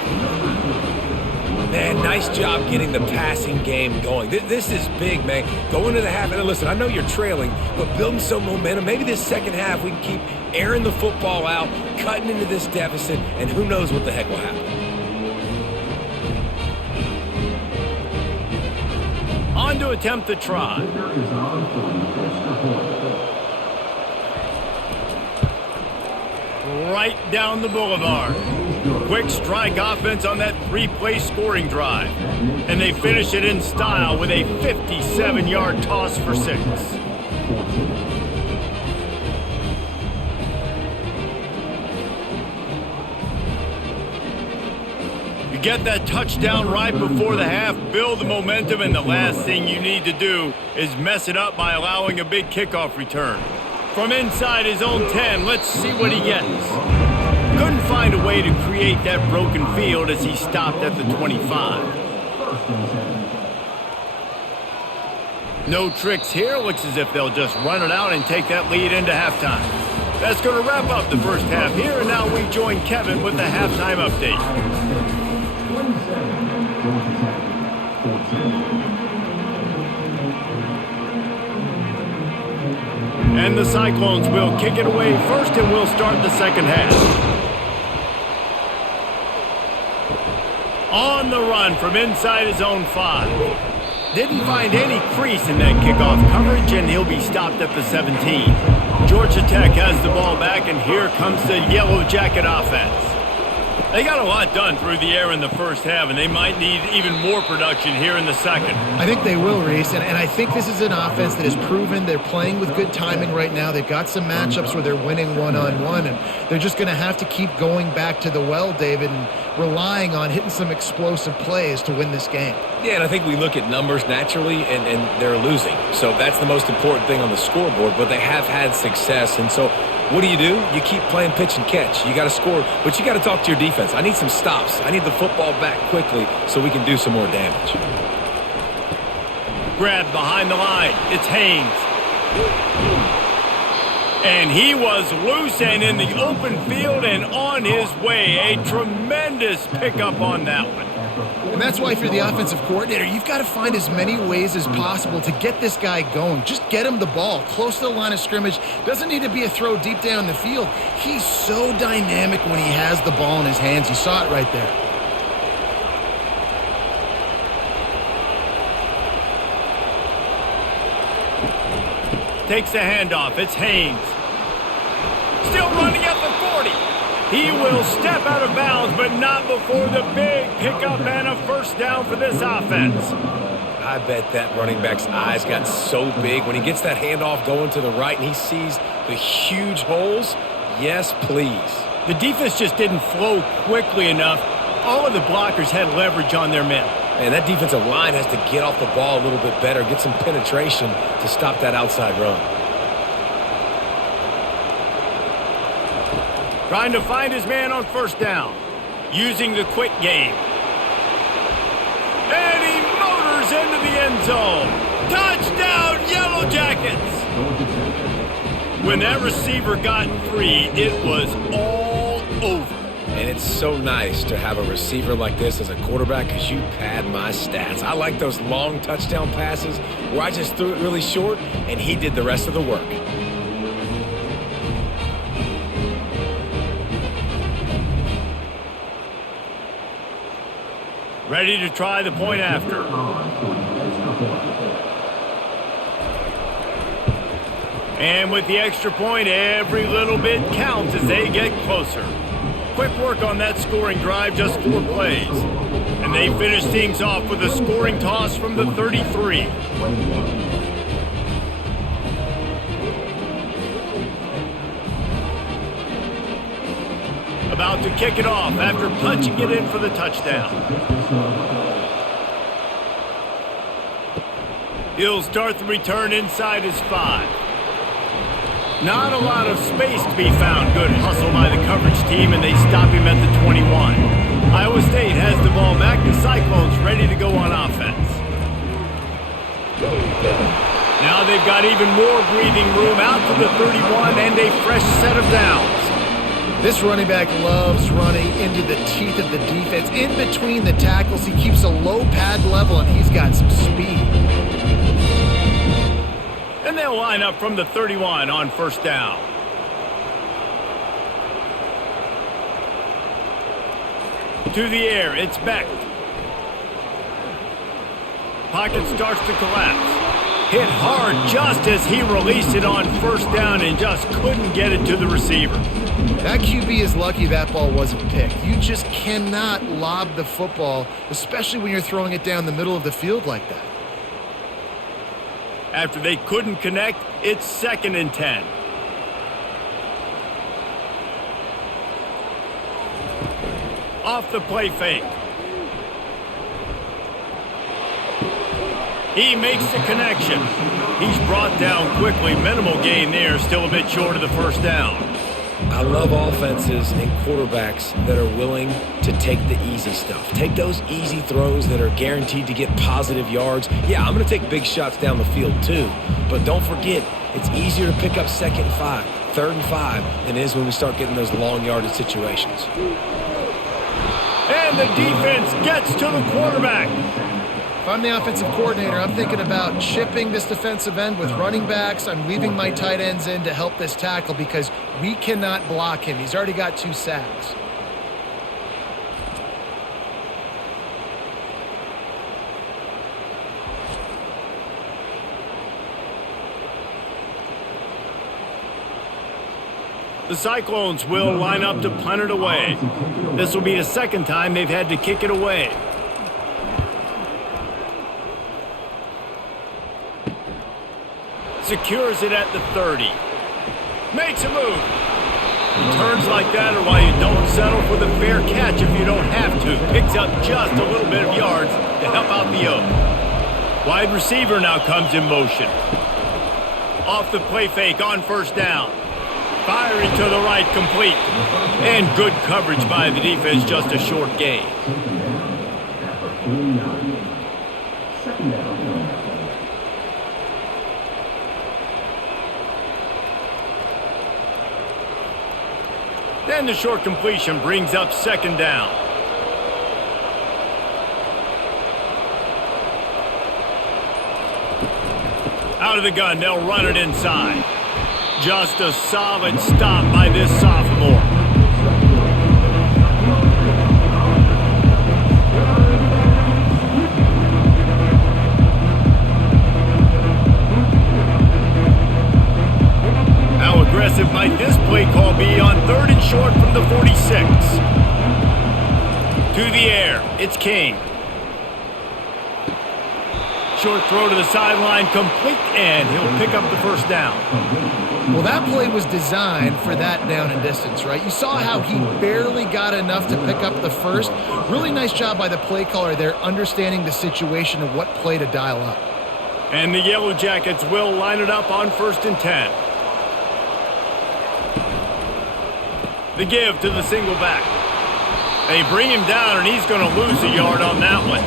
Man, nice job getting the passing game going. This is big, man. Go into the half, and listen, I know you're trailing, but building some momentum. Maybe this second half we can keep airing the football out, cutting into this deficit, and who knows what the heck will happen. On to attempt the try. Right down the boulevard. Quick strike offense on that 3-play scoring drive. And they finish it in style with a 57-yard toss for 6. You get that touchdown right before the half, build the momentum, and the last thing you need to do is mess it up by allowing a big kickoff return. From inside his own 10, let's see what he gets. Couldn't find a way to create that broken field as he stopped at the 25. No tricks here. Looks as if they'll just run it out and take that lead into halftime. That's going to wrap up the first half here, and now we join Kevin with the halftime update. And the Cyclones will kick it away first, and we'll start the second half. On the run from inside his own 5. Didn't find any crease in that kickoff coverage, and he'll be stopped at the 17. Georgia Tech has the ball back, and here comes the Yellow Jacket offense. They got a lot done through the air in the first half, and they might need even more production here in the second. I think they will, Reese, and I think this is an offense that has proven they're playing with good timing right now. They've got some matchups where they're winning one-on-one, and they're just going to have to keep going back to the well, David, and relying on hitting some explosive plays to win this game. Yeah, and I think we look at numbers naturally, and they're losing. So that's the most important thing on the scoreboard, but they have had success, and so what do? You keep playing pitch and catch. You got to score, but you got to talk to your defense. I need some stops. I need the football back quickly so we can do some more damage. Grabbed behind the line. It's Haynes. And he was loose and in the open field and on his way. A tremendous pickup on that one. And that's why if you're the offensive coordinator, you've got to find as many ways as possible to get this guy going. Just get him the ball close to the line of scrimmage. Doesn't need to be a throw deep down the field. He's so dynamic when he has the ball in his hands. You saw it right there. Takes the handoff. It's Haynes. Still running at the 40. He will step out of bounds, but not before the big pickup and a first down for this offense. I bet that running back's eyes got so big when he gets that handoff going to the right and he sees the huge holes. Yes, please. The defense just didn't flow quickly enough. All of the blockers had leverage on their men. And that defensive line has to get off the ball a little bit better, get some penetration to stop that outside run. Trying to find his man on first down. Using the quick game. And he motors into the end zone. Touchdown, Yellow Jackets! When that receiver got free, it was all over. And it's so nice to have a receiver like this as a quarterback because you pad my stats. I like those long touchdown passes where I just threw it really short and he did the rest of the work. Ready to try the point after. And with the extra point, every little bit counts as they get closer. Quick work on that scoring drive, just 4 plays. And they finish things off with a scoring toss from the 33. About to kick it off after punching it in for the touchdown. He'll start the return inside his 5. Not a lot of space to be found. Good hustle by the coverage team, and they stop him at the 21. Iowa State has the ball back. The Cyclones ready to go on offense. Now they've got even more breathing room out to the 31 and a fresh set of downs. This running back loves running into the teeth of the defense. In between the tackles, he keeps a low pad level, and he's got some speed. And they'll line up from the 31 on first down. To the air, it's Beck. Pocket starts to collapse. Hit hard just as he released it on first down and just couldn't get it to the receiver. That QB is lucky that ball wasn't picked. You just cannot lob the football, especially when you're throwing it down the middle of the field like that. After they couldn't connect, it's 2nd and 10. Off the play fake. He makes the connection. He's brought down quickly. Minimal gain there, still a bit short of the first down. I love offenses and quarterbacks that are willing to take the easy stuff. Take those easy throws that are guaranteed to get positive yards. Yeah, I'm going to take big shots down the field too. But don't forget, it's easier to pick up 2nd and 5, 3rd and 5 than it is when we start getting those long yardage situations. And the defense gets to the quarterback. If I'm the offensive coordinator, I'm thinking about chipping this defensive end with running backs. I'm leaving my tight ends in to help this tackle because we cannot block him. He's already got 2 sacks. The Cyclones will line up to punt it away. This will be the 2nd time they've had to kick it away. Secures it at the 30. Makes a move. Returns like that are why you don't settle for the fair catch if you don't have to. Picks up just a little bit of yards to help out the O. Wide receiver now comes in motion. Off the play fake on first down. Firing to the right, complete. And good coverage by the defense, just a short gain. Then the short completion brings up 2nd down. Out of the gun, they'll run it inside. Just a solid stop by this sophomore. How aggressive might this play call be on 3rd and short from the 46? To the air, it's King. Short throw to the sideline, complete, and he'll pick up the first down. Well, that play was designed for that down and distance, right? You saw how he barely got enough to pick up the first. Really nice job by the play caller there, understanding the situation of what play to dial up. And the Yellow Jackets will line it up on 1st and 10. The give to the single back. They bring him down, and he's going to lose a yard on that one.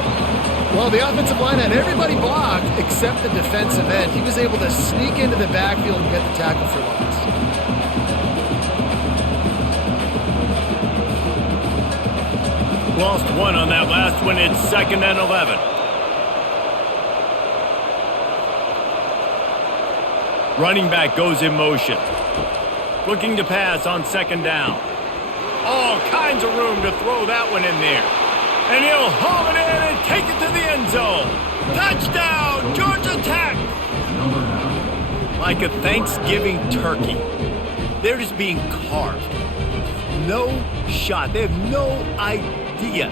Well, the offensive line had everybody blocked except the defensive end. He was able to sneak into the backfield and get the tackle for loss. Lost one on that last one. It's 2nd and 11. Running back goes in motion. Looking to pass on 2nd down. All kinds of room to throw that one in there. And he'll haul it in and take it to the end zone. Touchdown, Georgia Tech! Like a Thanksgiving turkey. They're just being carved. No shot. They have no idea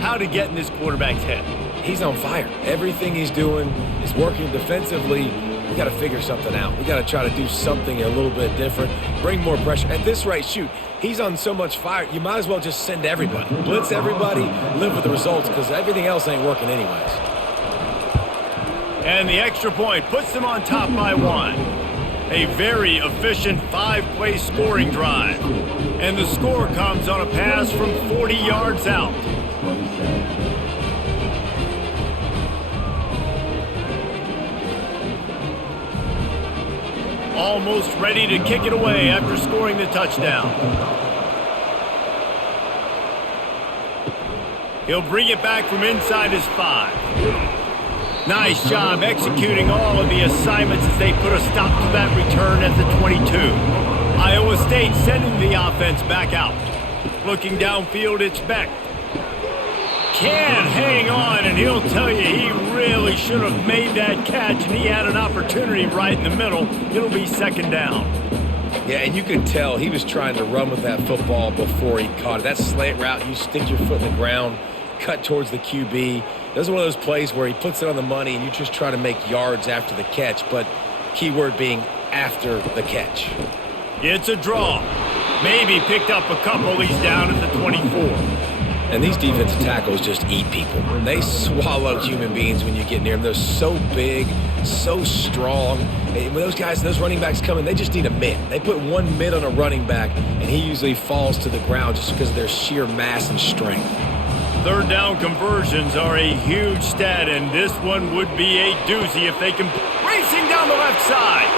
how to get in this quarterback's head. He's on fire. Everything he's doing is working defensively. We got to figure something out. We got to try to do something a little bit different, bring more pressure. At this rate, shoot, he's on so much fire, you might as well just send everybody. Blitz everybody, live with the results, because everything else ain't working anyways. And the extra point puts them on top by 1. A very efficient 5-play scoring drive. And the score comes on a pass from 40 yards out. Almost ready to kick it away after scoring the touchdown. He'll bring it back from inside his 5. Nice job executing all of the assignments as they put a stop to that return at the 22. Iowa State sending the offense back out. Looking downfield, it's Beck. Can't hang on, and he'll tell you he really should have made that catch, and he had an opportunity right in the middle. It'll be 2nd down. Yeah, and you could tell he was trying to run with that football before he caught it. That slant route, you stick your foot in the ground, cut towards the QB. This is one of those plays where he puts it on the money, and you just try to make yards after the catch, but key word being after the catch. It's a draw. Maybe picked up a couple. He's down at the 24. And these defensive tackles just eat people. They swallow human beings when you get near them. They're so big, so strong. When those guys, those running backs come in, they just need a mid. They put one mid on a running back, and he usually falls to the ground just because of their sheer mass and strength. 3rd down conversions are a huge stat, and this one would be a doozy if they can. Racing down the left side.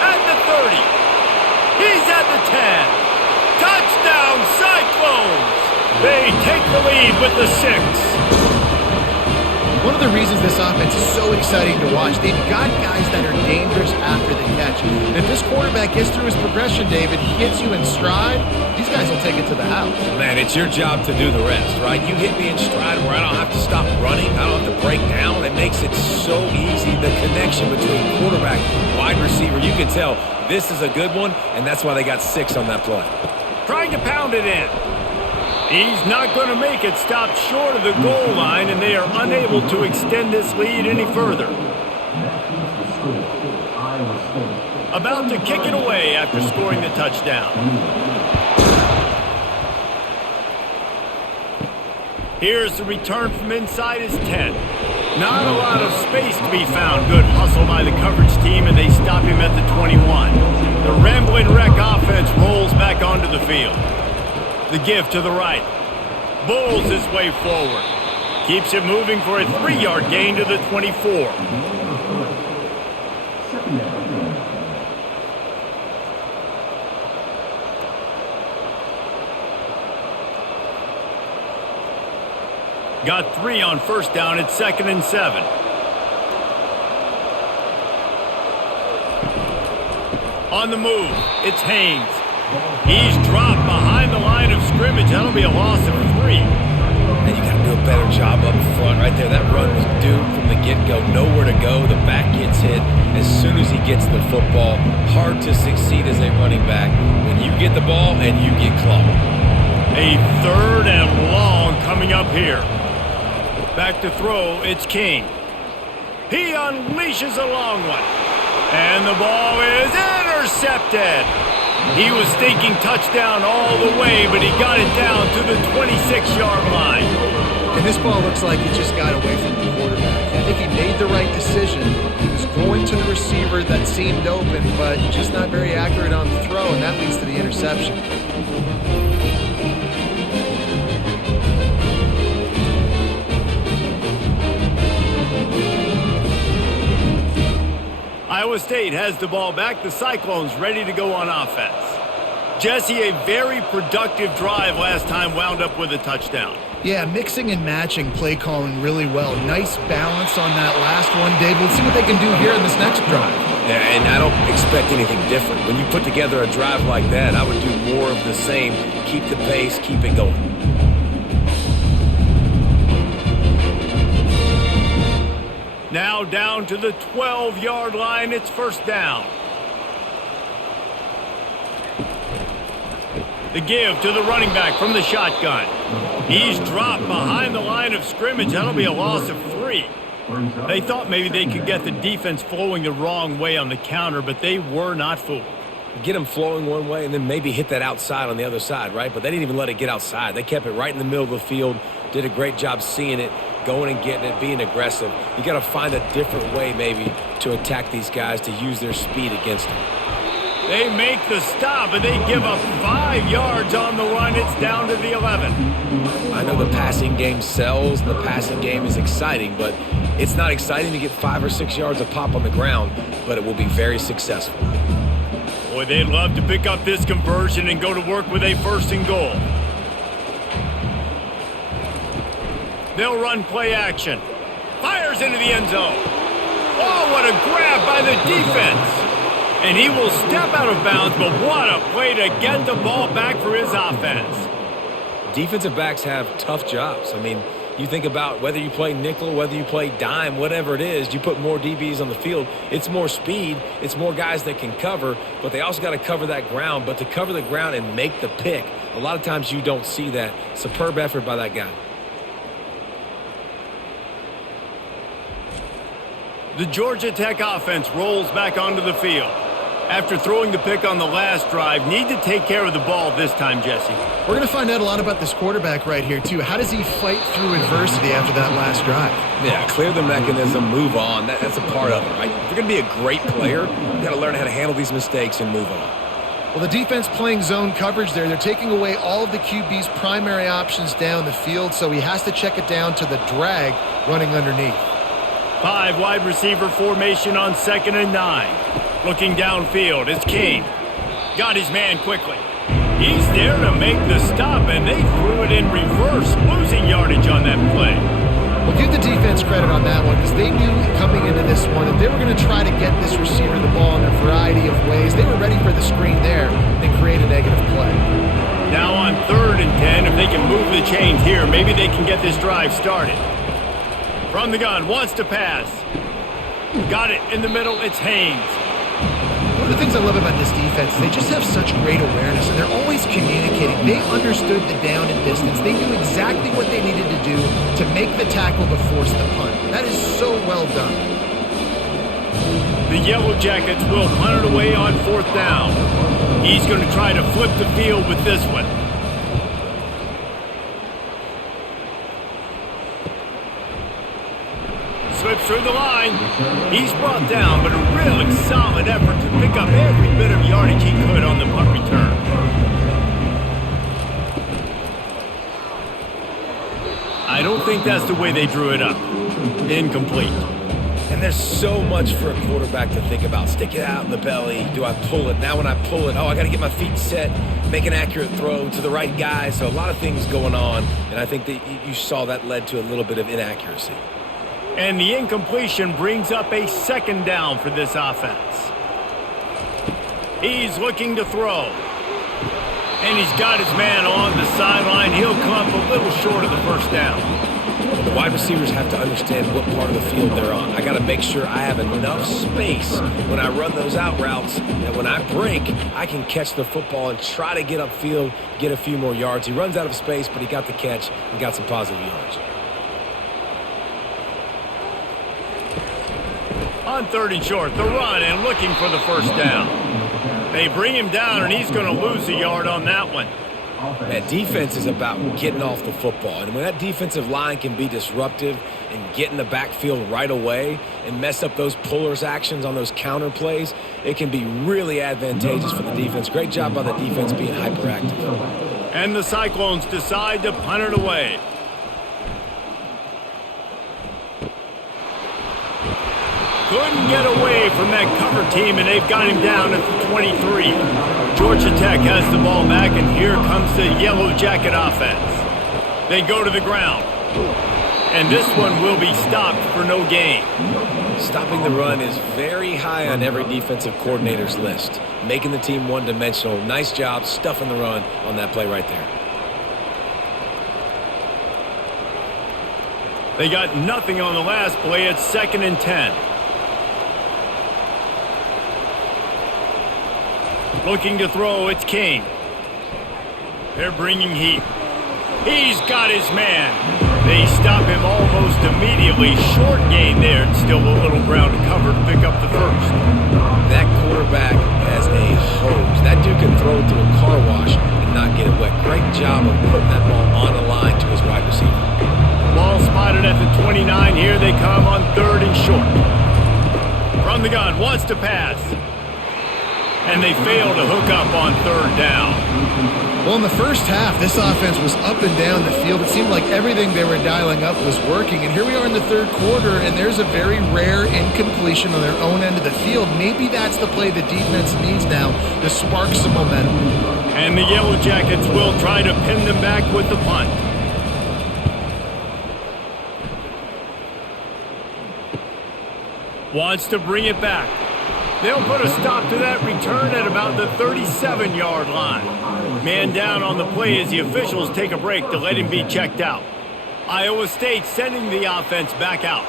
At the 30. He's at the 10. Touchdown, Cyclones! They take the lead with the 6. One of the reasons this offense is so exciting to watch, they've got guys that are dangerous after the catch. And if this quarterback gets through his progression, David, he gets you in stride, these guys will take it to the house. Man, it's your job to do the rest, right? You hit me in stride where I don't have to stop running. I don't have to break down. It makes it so easy. The connection between quarterback, wide receiver, you can tell this is a good one, and that's why they got 6 on that play. Trying to pound it in. He's not going to make it, stopped short of the goal line, and they are unable to extend this lead any further. About to kick it away after scoring the touchdown. Here's the return from inside his 10. Not a lot of space to be found. Good hustle by the coverage team, and they stop him at the 21. The Rambling Wreck offense rolls back onto the field. The give to the right. Bulls his way forward. Keeps it moving for a 3-yard gain to the 24. Got 3 on 1st down. It's 2nd and 7. On the move, it's Haynes. He's dropped behind the line of scrimmage. That'll be a loss of 3. And you got to do a better job up front right there. That run was doomed from the get-go. Nowhere to go. The back gets hit as soon as he gets the football. Hard to succeed as a running back when you get the ball and you get clogged. A 3rd and long coming up here. Back to throw, it's King. He unleashes a long one. And the ball is intercepted. He was thinking touchdown all the way, but he got it down to the 26-yard line. And this ball looks like it just got away from the quarterback. I think he made the right decision. He was going to the receiver that seemed open, but just not very accurate on the throw, and that leads to the interception. State has the ball back. The Cyclones ready to go on offense. Jesse, a very productive drive last time wound up with a touchdown. Yeah, mixing and matching play calling really well. Nice balance on that last one, Dave. Let's see what they can do here in this next drive. Yeah, and I don't expect anything different. When you put together a drive like that, I would do more of the same. Keep the pace, keep it going. Now down to the 12-yard line. It's first down. The give to the running back from the shotgun. He's dropped behind the line of scrimmage. That'll be a loss of 3. They thought maybe they could get the defense flowing the wrong way on the counter, but they were not fooled. Get them flowing one way and then maybe hit that outside on the other side, right? But they didn't even let it get outside. They kept it right in the middle of the field, did a great job seeing it, going and getting it, being aggressive. You got to find a different way maybe to attack these guys, to use their speed against them. They make the stop, and they give up 5 yards on the run. It's down to the 11. I know the passing game sells, the passing game is exciting, but it's not exciting to get 5 or 6 yards of pop on the ground, but it will be very successful. Boy, they'd love to pick up this conversion and go to work with a 1st and goal. They'll run play action. Fires into the end zone. Oh, what a grab by the defense. And he will step out of bounds, but what a play to get the ball back for his offense. Defensive backs have tough jobs. I mean, you think about whether you play nickel, whether you play dime, whatever it is, you put more DBs on the field. It's more speed. It's more guys that can cover, but they also got to cover that ground. But to cover the ground and make the pick, a lot of times you don't see that. Superb effort by that guy. The Georgia Tech offense rolls back onto the field. After throwing the pick on the last drive, need to take care of the ball this time, Jesse. We're going to find out a lot about this quarterback right here, too. How does he fight through adversity after that last drive? Yeah, clear the mechanism, move on. That's a part of it, right? If you're going to be a great player, you got to learn how to handle these mistakes and move on. Well, the defense playing zone coverage there. They're taking away all of the QB's primary options down the field, so he has to check it down to the drag running underneath. 5 wide receiver formation on 2nd and 9. Looking downfield, it's King. Got his man quickly. He's there to make the stop, and they threw it in reverse, losing yardage on that play. Well, give the defense credit on that one because they knew coming into this one that they were going to try to get this receiver the ball in a variety of ways. They were ready for the screen there and create a negative play. Now on 3rd and 10, if they can move the chains here, maybe they can get this drive started. From the gun, wants to pass. Got it in the middle, it's Haynes. One of the things I love about this defense is they just have such great awareness, and they're always communicating. They understood the down and distance. They knew exactly what they needed to do to make the tackle to force the punt. That is so well done. The Yellow Jackets will punt it away on 4th down. He's going to try to flip the field with this one. Slips through the line. He's brought down, but a really solid effort to pick up every bit of yardage he could on the punt return. I don't think that's the way they drew it up. Incomplete. And there's so much for a quarterback to think about. Stick it out in the belly. Do I pull it? Now when I pull it, I got to get my feet set, make an accurate throw to the right guy. So a lot of things going on, and I think that you saw that led to a little bit of inaccuracy. And the incompletion brings up a 2nd down for this offense. He's looking to throw. And he's got his man on the sideline. He'll come up a little short of the 1st down. The wide receivers have to understand what part of the field they're on. I got to make sure I have enough space when I run those out routes that when I break, I can catch the football and try to get upfield, get a few more yards. He runs out of space, but he got the catch and got some positive yards. On 3rd and short, the run and looking for the 1st down. They bring him down, and he's going to lose a yard on that one. That defense is about getting off the football. And when that defensive line can be disruptive and get in the backfield right away and mess up those pullers actions on those counter plays, it can be really advantageous for the defense. Great job by the defense being hyperactive. And the Cyclones decide to punt it away. couldn't get away from that cover team, and they've got him down at the 23. Georgia Tech has the ball back, and here comes the Yellow Jacket offense. They go to the ground, and this one will be stopped for no gain. Stopping the run is very high on every defensive coordinator's list. Making the team one-dimensional. Nice job stuffing the run on that play right there. They got nothing on the last play. It's 2nd and 10. Looking to throw, it's King. They're bringing heat. He's got his man. They stop him almost immediately. Short gain there, and still a little ground to cover to pick up the first. That quarterback has a hose. That dude can throw through a car wash and not get it wet. Great job of putting that ball on the line to his wide receiver. Ball spotted at the 29. Here they come on 3rd and short. From the gun, wants to pass. And they fail to hook up on 3rd down. Well, in the first half, this offense was up and down the field. It seemed like everything they were dialing up was working. And here we are in the 3rd quarter, and there's a very rare incompletion on their own end of the field. Maybe that's the play the defense needs now to spark some momentum. And the Yellow Jackets will try to pin them back with the punt. Wants to bring it back. They'll put a stop to that return at about the 37-yard line. Man down on the play as the officials take a break to let him be checked out. Iowa State sending the offense back out.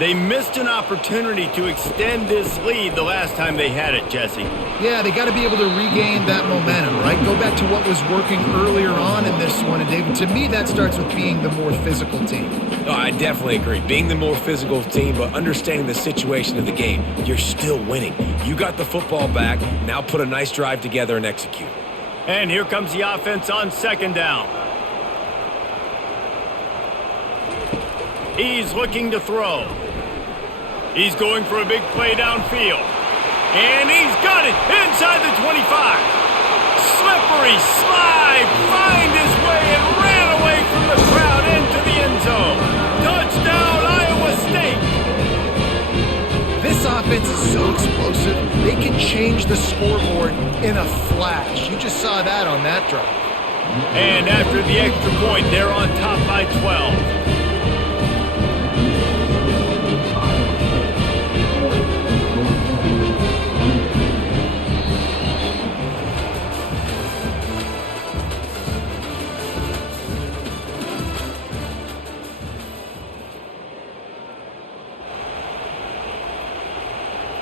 They missed an opportunity to extend this lead the last time they had it, Jesse. Yeah, they got to be able to regain that momentum, right? Go back to what was working earlier on in this one. And David, to me, that starts with being the more physical team. Oh, I definitely agree. Being the more physical team, but understanding the situation of the game. You're still winning. You got the football back. Now put a nice drive together and execute. And here comes the offense on 2nd down. He's looking to throw. He's going for a big play downfield. And he's got it inside the 25. Slippery slide, find his way and ran away from the crowd into the end zone. Touchdown, Iowa State. This offense is so explosive, they can change the scoreboard in a flash. You just saw that on that drive. And after the extra point, they're on top by 12.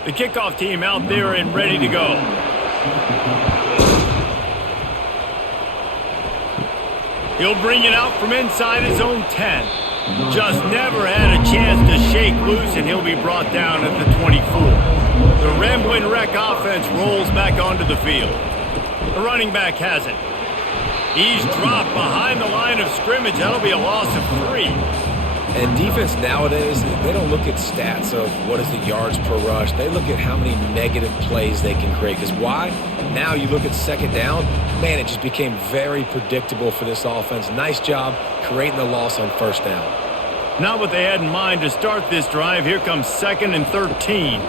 The kickoff team out there and ready to go. He'll bring it out from inside his own 10. Just never had a chance to shake loose, and he'll be brought down at the 24. The Ramblin' Wreck offense rolls back onto the field. The running back has it. He's dropped behind the line of scrimmage. That'll be a loss of 3. And defense nowadays, they don't look at stats of what is the yards per rush. They look at how many negative plays they can create. Because why? Now you look at 2nd down, man, it just became very predictable for this offense. Nice job creating the loss on 1st down. Not what they had in mind to start this drive. Here comes 2nd and 13.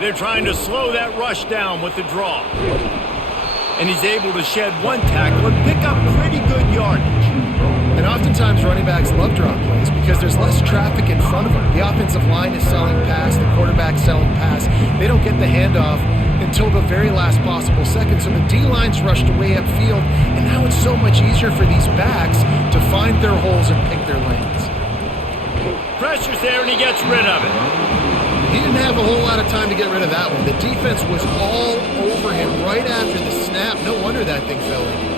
They're trying to slow that rush down with the draw. And he's able to shed 1 tackle and pick up pretty good yardage. And oftentimes running backs love draw plays because there's less traffic in front of them. The offensive line is selling pass, the quarterback's selling pass. They don't get the handoff until the very last possible second. So the D-line's rushed away upfield, and now it's so much easier for these backs to find their holes and pick their lanes. Pressure's there, and he gets rid of it. He didn't have a whole lot of time to get rid of that one. The defense was all over him right after the snap. No wonder that thing fell in.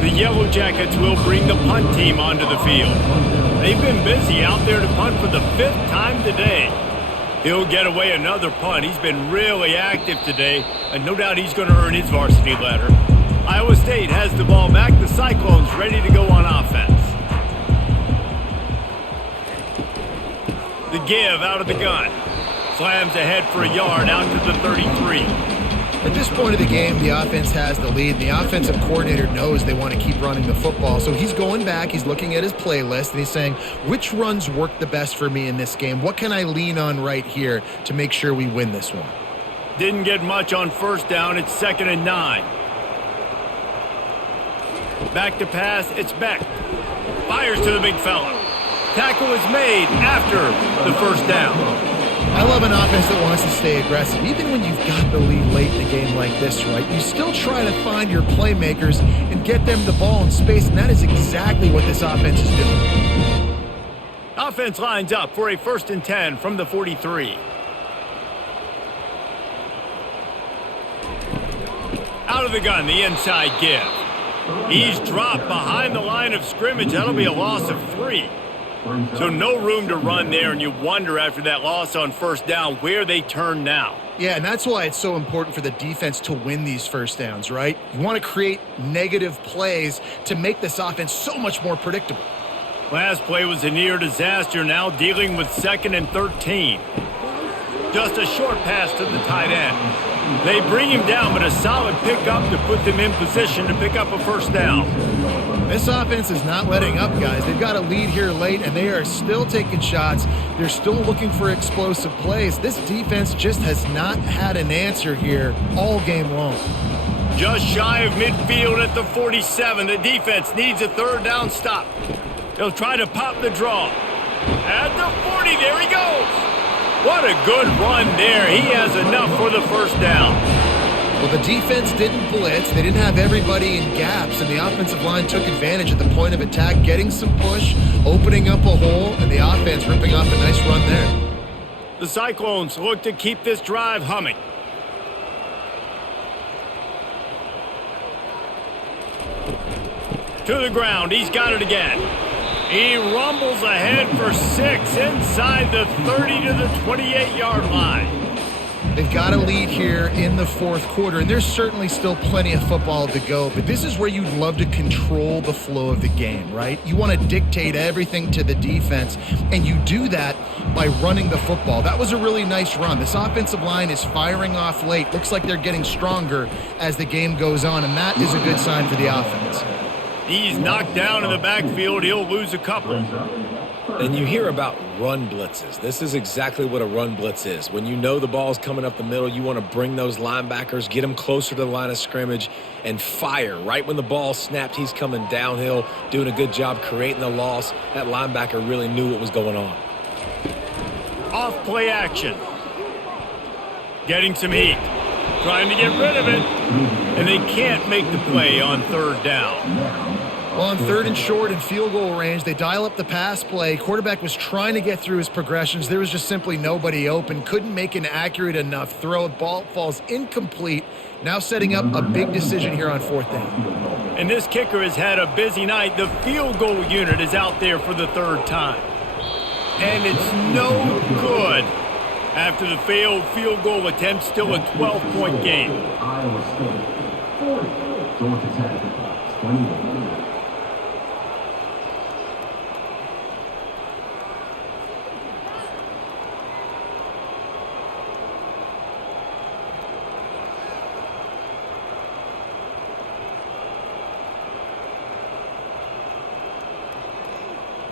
The Yellow Jackets will bring the punt team onto the field. They've been busy out there to punt for the 5th time today. He'll get away another punt. He's been really active today, and no doubt he's going to earn his varsity letter. Iowa State has the ball back. The Cyclones ready to go on offense. The give out of the gun. Slams ahead for a yard out to the 33. At this point of the game, the offense has the lead. The offensive coordinator knows they want to keep running the football. So he's going back, he's looking at his playlist, and he's saying, which runs work the best for me in this game? What can I lean on right here to make sure we win this one? Didn't get much on first down. It's 2nd and 9. Back to pass. It's Beck. Fires to the big fella. Tackle is made after the first down. I love an offense that wants to stay aggressive. Even when you've got the lead late in a game like this, right, you still try to find your playmakers and get them the ball in space, and that is exactly what this offense is doing. Offense lines up for a 1st and 10 from the 43. Out of the gun, the inside give. He's dropped behind the line of scrimmage. That'll be a loss of 3. So no room to run there, and you wonder after that loss on first down where they turn now. Yeah, and that's why it's so important for the defense to win these first downs, right? You want to create negative plays to make this offense so much more predictable. Last play was a near disaster, now dealing with 2nd and 13. Just a short pass to the tight end. They bring him down, but a solid pickup to put them in position to pick up a first down. This offense is not letting up, guys. They've got a lead here late, and they are still taking shots. They're still looking for explosive plays. This defense just has not had an answer here all game long. Just shy of midfield at the 47. The defense needs a 3rd down stop. They'll try to pop the draw. At the 40, there he goes. What a good run there. He has enough for the first down. Well, the defense didn't blitz. They didn't have everybody in gaps, and the offensive line took advantage at the point of attack, getting some push, opening up a hole, and the offense ripping off a nice run there. The Cyclones look to keep this drive humming. To the ground. He's got it again. He rumbles ahead for 6 inside the 30 to the 28-yard line. They've got a lead here in the 4th quarter, and there's certainly still plenty of football to go, but this is where you'd love to control the flow of the game, right? You want to dictate everything to the defense, and you do that by running the football. That was a really nice run. This offensive line is firing off late. Looks like they're getting stronger as the game goes on, and that is a good sign for the offense. He's knocked down in the backfield. He'll lose a couple. And you hear about run blitzes. This is exactly what a run blitz is. When you know the ball's coming up the middle, you want to bring those linebackers, get them closer to the line of scrimmage, and fire. Right when the ball snapped, he's coming downhill, doing a good job creating the loss. That linebacker really knew what was going on. Off play action. Getting some heat. Trying to get rid of it. And they can't make the play on 3rd down. Well, on 3rd and short and field goal range, they dial up the pass play. Quarterback was trying to get through his progressions. There was just simply nobody open. Couldn't make an accurate enough throw. Ball falls incomplete. Now setting up a big decision here on 4th down. And this kicker has had a busy night. The field goal unit is out there for the 3rd time. And it's no good. After the failed field goal attempt, still a 12-point game. Iowa State, 4th, Georgia Tech, 28.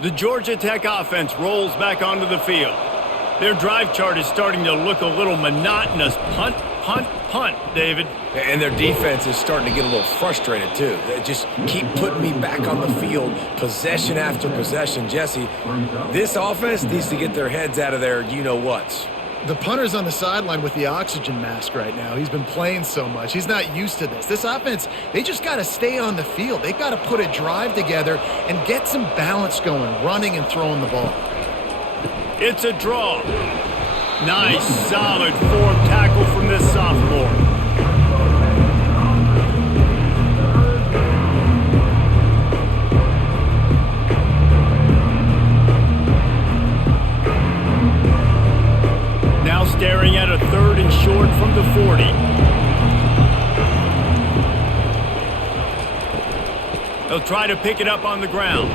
The Georgia Tech offense rolls back onto the field. Their drive chart is starting to look a little monotonous. Punt, punt, punt, David. And their defense is starting to get a little frustrated, too. They just keep putting me back on the field, possession after possession. Jesse, this offense needs to get their heads out of their you-know-whats. The punter's on the sideline with the oxygen mask right now. He's been playing so much. He's not used to this. This offense, they just got to stay on the field. They've got to put a drive together and get some balance going, running and throwing the ball. It's a draw. Nice, solid form tackle from this sophomore. Now staring at a 3rd and short from the 40. They'll try to pick it up on the ground.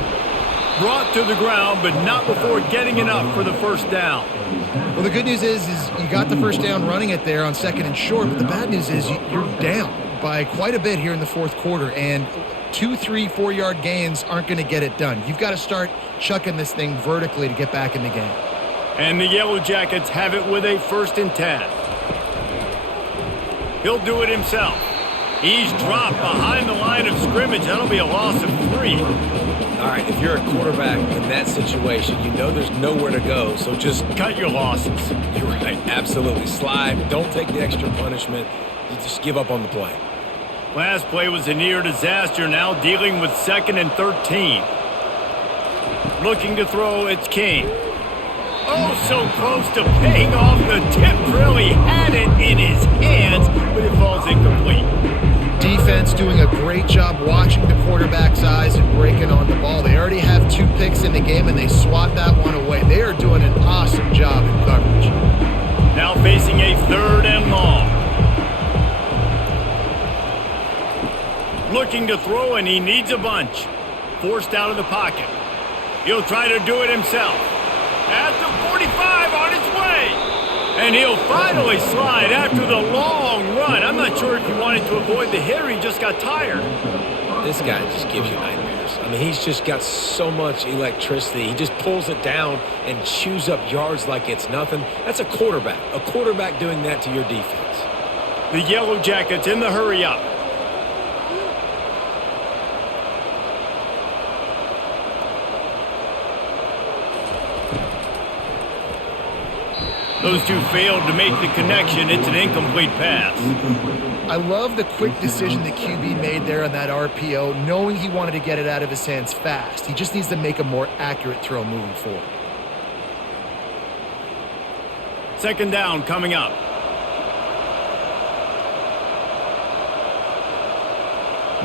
Brought to the ground, but not before getting enough for the first down. Well, the good news is you got the first down running it there on 2nd and short, but the bad news is you're down by quite a bit here in the 4th quarter, and 2, 3, 4-yard gains aren't going to get it done. You've got to start chucking this thing vertically to get back in the game. And the Yellow Jackets have it with a 1st and 10. He'll do it himself. He's dropped behind the line of scrimmage. That'll be a loss of 3. All right, if you're a quarterback in that situation, you know there's nowhere to go, so just cut your losses. You're right, absolutely. Slide, don't take the extra punishment. You just give up on the play. Last play was a near disaster, now dealing with 2nd and 13. Looking to throw, it's King. Oh, so close to paying off the tip drill. He had it in his hands, but it falls incomplete. Defense doing a great job watching the quarterback's eyes and breaking on the ball. They already have 2 picks in the game, and they swat that one away. They are doing an awesome job in coverage. Now facing a 3rd and long. Looking to throw, and he needs a bunch. Forced out of the pocket. He'll try to do it himself. At the 45, on his way. And he'll finally slide after the long run. I'm not sure if he wanted to avoid the hit or he just got tired. This guy just gives you nightmares. I mean, he's just got so much electricity. He just pulls it down and chews up yards like it's nothing. That's a quarterback. A quarterback doing that to your defense. The Yellow Jackets in the hurry up. Those two failed to make the connection. It's an incomplete pass. I love the quick decision that QB made there on that RPO, knowing he wanted to get it out of his hands fast. He just needs to make a more accurate throw moving forward. 2nd down coming up.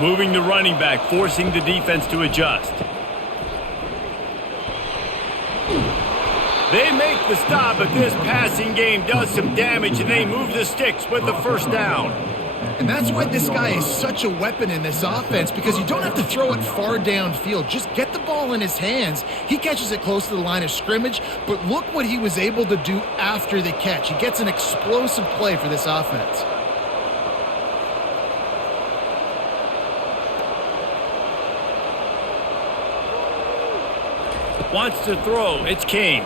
Moving the running back, forcing the defense to adjust. They make the stop, but this passing game does some damage, and they move the sticks with the 1st down. And that's why this guy is such a weapon in this offense, because you don't have to throw it far downfield. Just get the ball in his hands. He catches it close to the line of scrimmage, but look what he was able to do after the catch. He gets an explosive play for this offense. Wants to throw. It's King.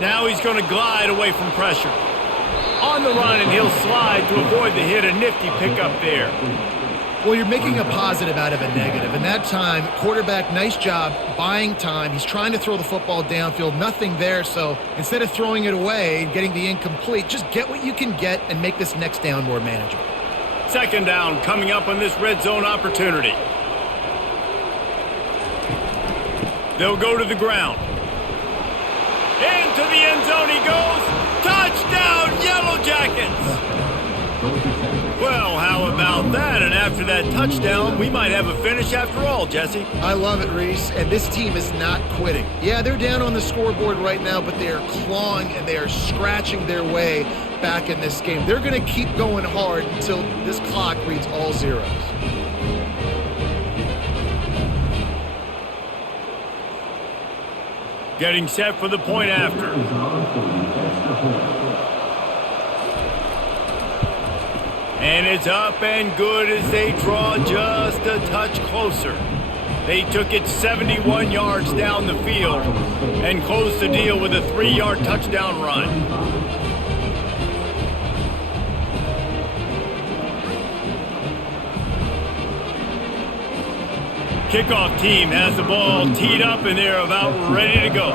Now he's going to glide away from pressure. On the run, and he'll slide to avoid the hit. A nifty pickup there. Well, you're making a positive out of a negative. And that time, quarterback, nice job buying time. He's trying to throw the football downfield. Nothing there. So instead of throwing it away and getting the incomplete, just get what you can get and make this next down more manageable. 2nd down coming up on this red zone opportunity. They'll go to the ground. Into the end zone he goes. Touchdown, Yellow Jackets! Well, how about that? And after that touchdown, we might have a finish after all, Jesse. I love it, Reese. And this team is not quitting. Yeah, they're down on the scoreboard right now, but they are clawing and they are scratching their way back in this game. They're going to keep going hard until this clock reads all zeros. Getting set for the point after. And it's up and good as they draw just a touch closer. They took it 71 yards down the field and closed the deal with a 3-yard touchdown run. Kickoff team has the ball teed up and they're about ready to go.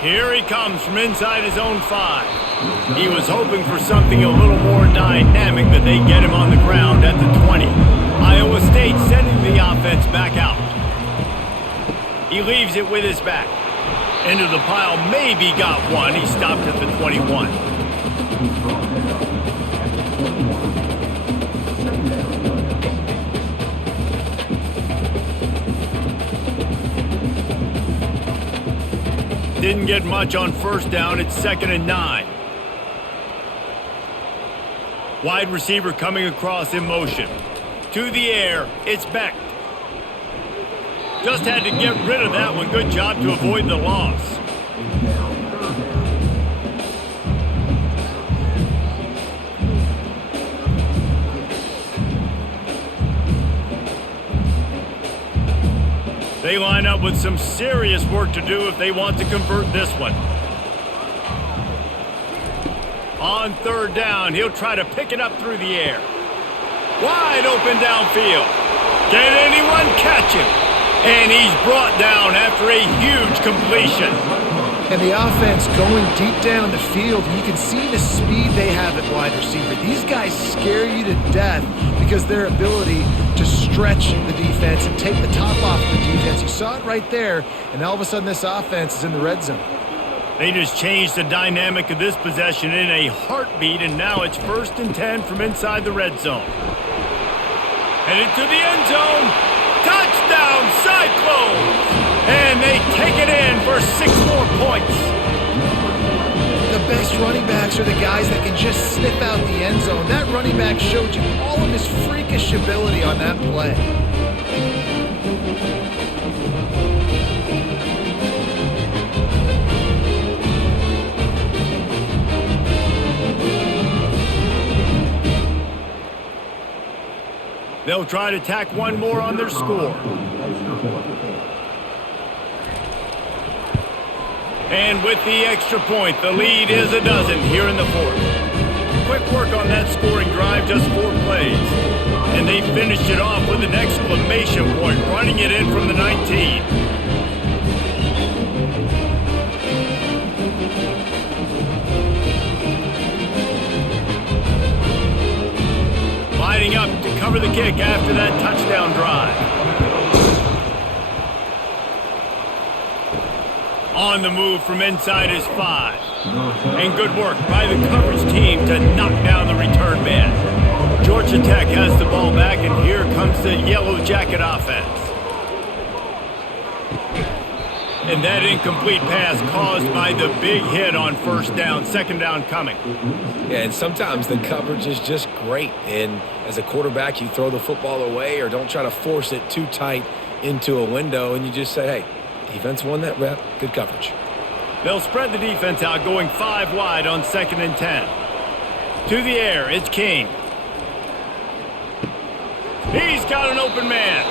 Here he comes from inside his own 5. He was hoping for something a little more dynamic, but they get him on the ground at the 20. Iowa State sending the offense back out. He leaves it with his back. Into the pile, maybe got one. He stopped at the 21. Didn't get much on 1st down. It's 2nd and 9. Wide receiver coming across in motion. To the air. It's Beck. Just had to get rid of that one. Good job to avoid the loss. They line up with some serious work to do if they want to convert this one. On third down, he'll try to pick it up through the air. Wide open downfield. Can anyone catch him? And he's brought down after a huge completion. And the offense going deep down the field, you can see the speed they have at wide receiver. These guys scare you to death because their ability to stretch the defense and take the top off the defense. You saw it right there, and all of a sudden this offense is in the red zone. They just changed the dynamic of this possession in a heartbeat, and now it's 1st and 10 from inside the red zone. Headed to the end zone. Touchdown, Cyclones! And they take it in for 6 more points. The best running backs are the guys that can just sniff out the end zone. That running back showed you all of his freakish ability on that play. They'll try to tack one more on their score. And with the extra point, the lead is a dozen here in the 4th. Quick work on that scoring drive, just 4 plays. And they finished it off with an exclamation point, running it in from the 19. Lining up to cover the kick after that touchdown drive. On the move from inside his 5. And good work by the coverage team to knock down the return man. Georgia Tech has the ball back, and here comes the Yellow Jacket offense. And that incomplete pass caused by the big hit on 1st down, 2nd down coming. Yeah, and sometimes the coverage is just great. And as a quarterback, you throw the football away or don't try to force it too tight into a window, and you just say, hey, defense won that rep. Good coverage. They'll spread the defense out, going 5 wide on 2nd and 10. To the air, it's King. He's got an open man.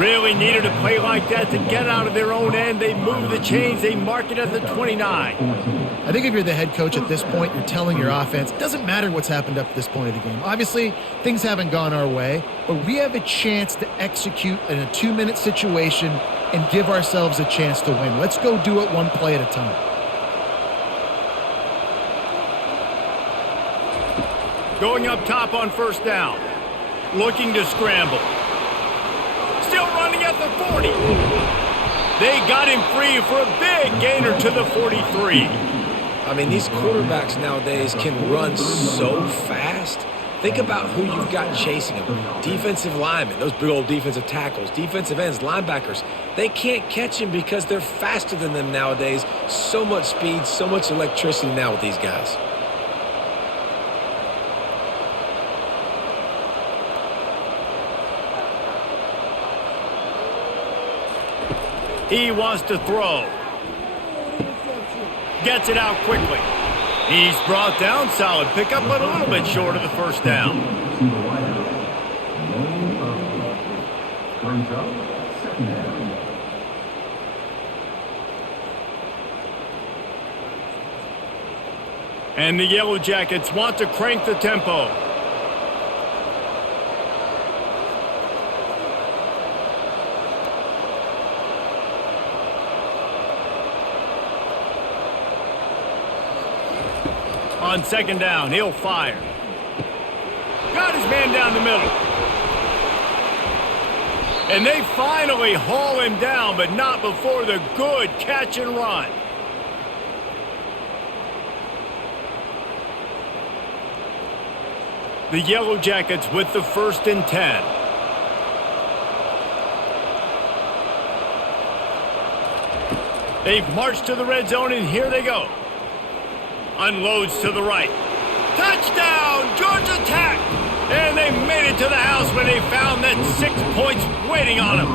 Really needed a play like that to get out of their own end. They move the chains. They mark it at the 29. I think if you're the head coach at this point, you're telling your offense, it doesn't matter what's happened up to this point of the game. Obviously, things haven't gone our way, but we have a chance to execute in a 2-minute situation and give ourselves a chance to win. Let's go do it 1 play at a time. Going up top on 1st down. Looking to scramble. Still running at the 40. They got him free for a big gainer to the 43. I mean, these quarterbacks nowadays can run so fast. Think about who you've got chasing them. Defensive linemen, those big old defensive tackles, defensive ends, linebackers. They can't catch him because they're faster than them nowadays. So much speed, so much electricity now with these guys. He wants to throw. Gets it out quickly. He's brought down. Solid pickup, but a little bit short of the 1st down. And the Yellow Jackets want to crank the tempo. On 2nd down, he'll fire. Got his man down the middle. And they finally haul him down, but not before the good catch and run. The Yellow Jackets with the 1st and 10. They've marched to the red zone, and here they go. Unloads to the right. Touchdown, Georgia Tech! And they made it to the house when they found that 6 points waiting on them.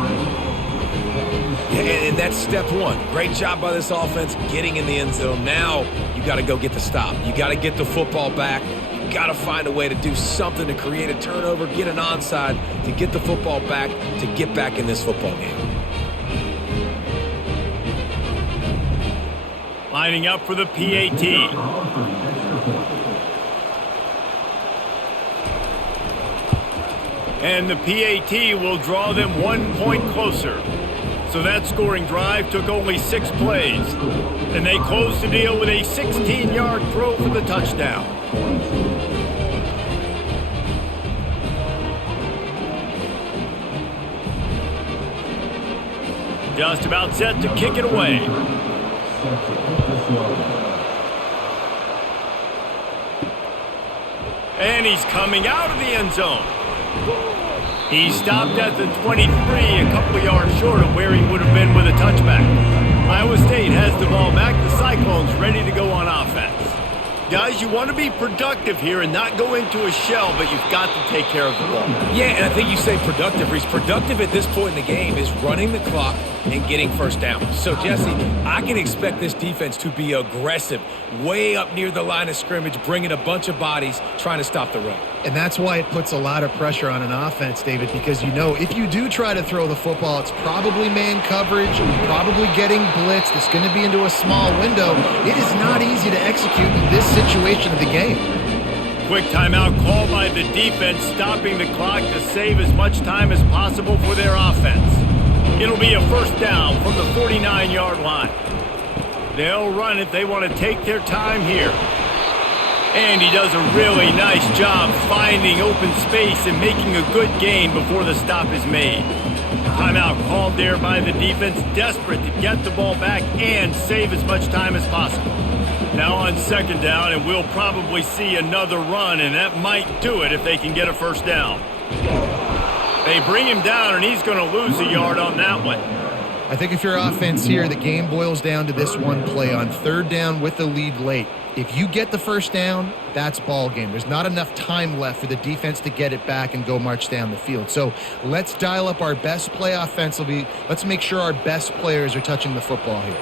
And that's step one. Great job by this offense getting in the end zone. Now you got to go get the stop. You got to get the football back. You got to find a way to do something to create a turnover, get an onside, to get the football back, to get back in this football game. Lining up for the PAT. And the PAT will draw them 1 point closer. So that scoring drive took only 6 plays. And they closed the deal with a 16-yard throw for the touchdown. Just about set to kick it away. And he's coming out of the end zone. He stopped at the 23, a couple of yards short of where he would have been with a touchback. Iowa State has the ball back. The Cyclones ready to go on offense. Guys, you want to be productive here and not go into a shell, but you've got to take care of the ball. Yeah, and I think you say productive, Reese. Productive at this point in the game is running the clock and getting first down. So, Jesse, I can expect this defense to be aggressive, way up near the line of scrimmage, bringing a bunch of bodies, trying to stop the run. And that's why it puts a lot of pressure on an offense, David, because you know if you do try to throw the football, it's probably man coverage, probably getting blitzed. It's going to be into a small window. It is not easy to execute in this situation of the game. Quick timeout called by the defense, stopping the clock to save as much time as possible for their offense. It'll be a first down from the 49-yard line. They'll run it. They want to take their time here. And he does a really nice job finding open space and making a good gain before the stop is made. Timeout called there by the defense, desperate to get the ball back and save as much time as possible. Now on second down, and we'll probably see another run, and that might do it if they can get a first down. They bring him down, and he's going to lose a yard on that one. I think if you're offense here, the game boils down to this one play on third down with the lead late. If you get the first down, that's ball game. There's not enough time left for the defense to get it back and go march down the field. So let's dial up our best play offensively. Let's make sure our best players are touching the football here.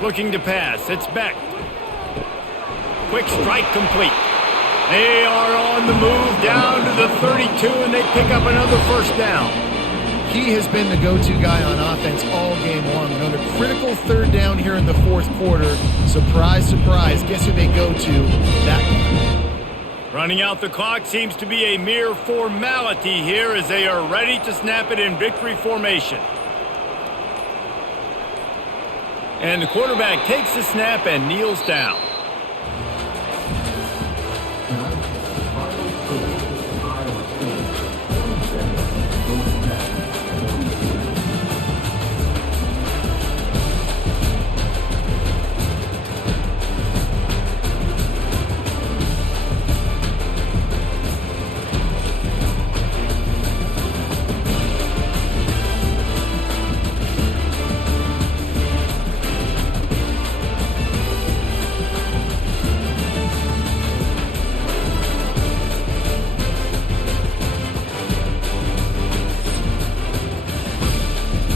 Looking to pass. It's Beck. Quick strike complete. They are on the move down to the 32, and they pick up another first down. He has been the go-to guy on offense all game long. Another critical third down here in the fourth quarter. Surprise, surprise. Guess who they go to? That guy. Running out the clock seems to be a mere formality here as they are ready to snap it in victory formation. And the quarterback takes the snap and kneels down.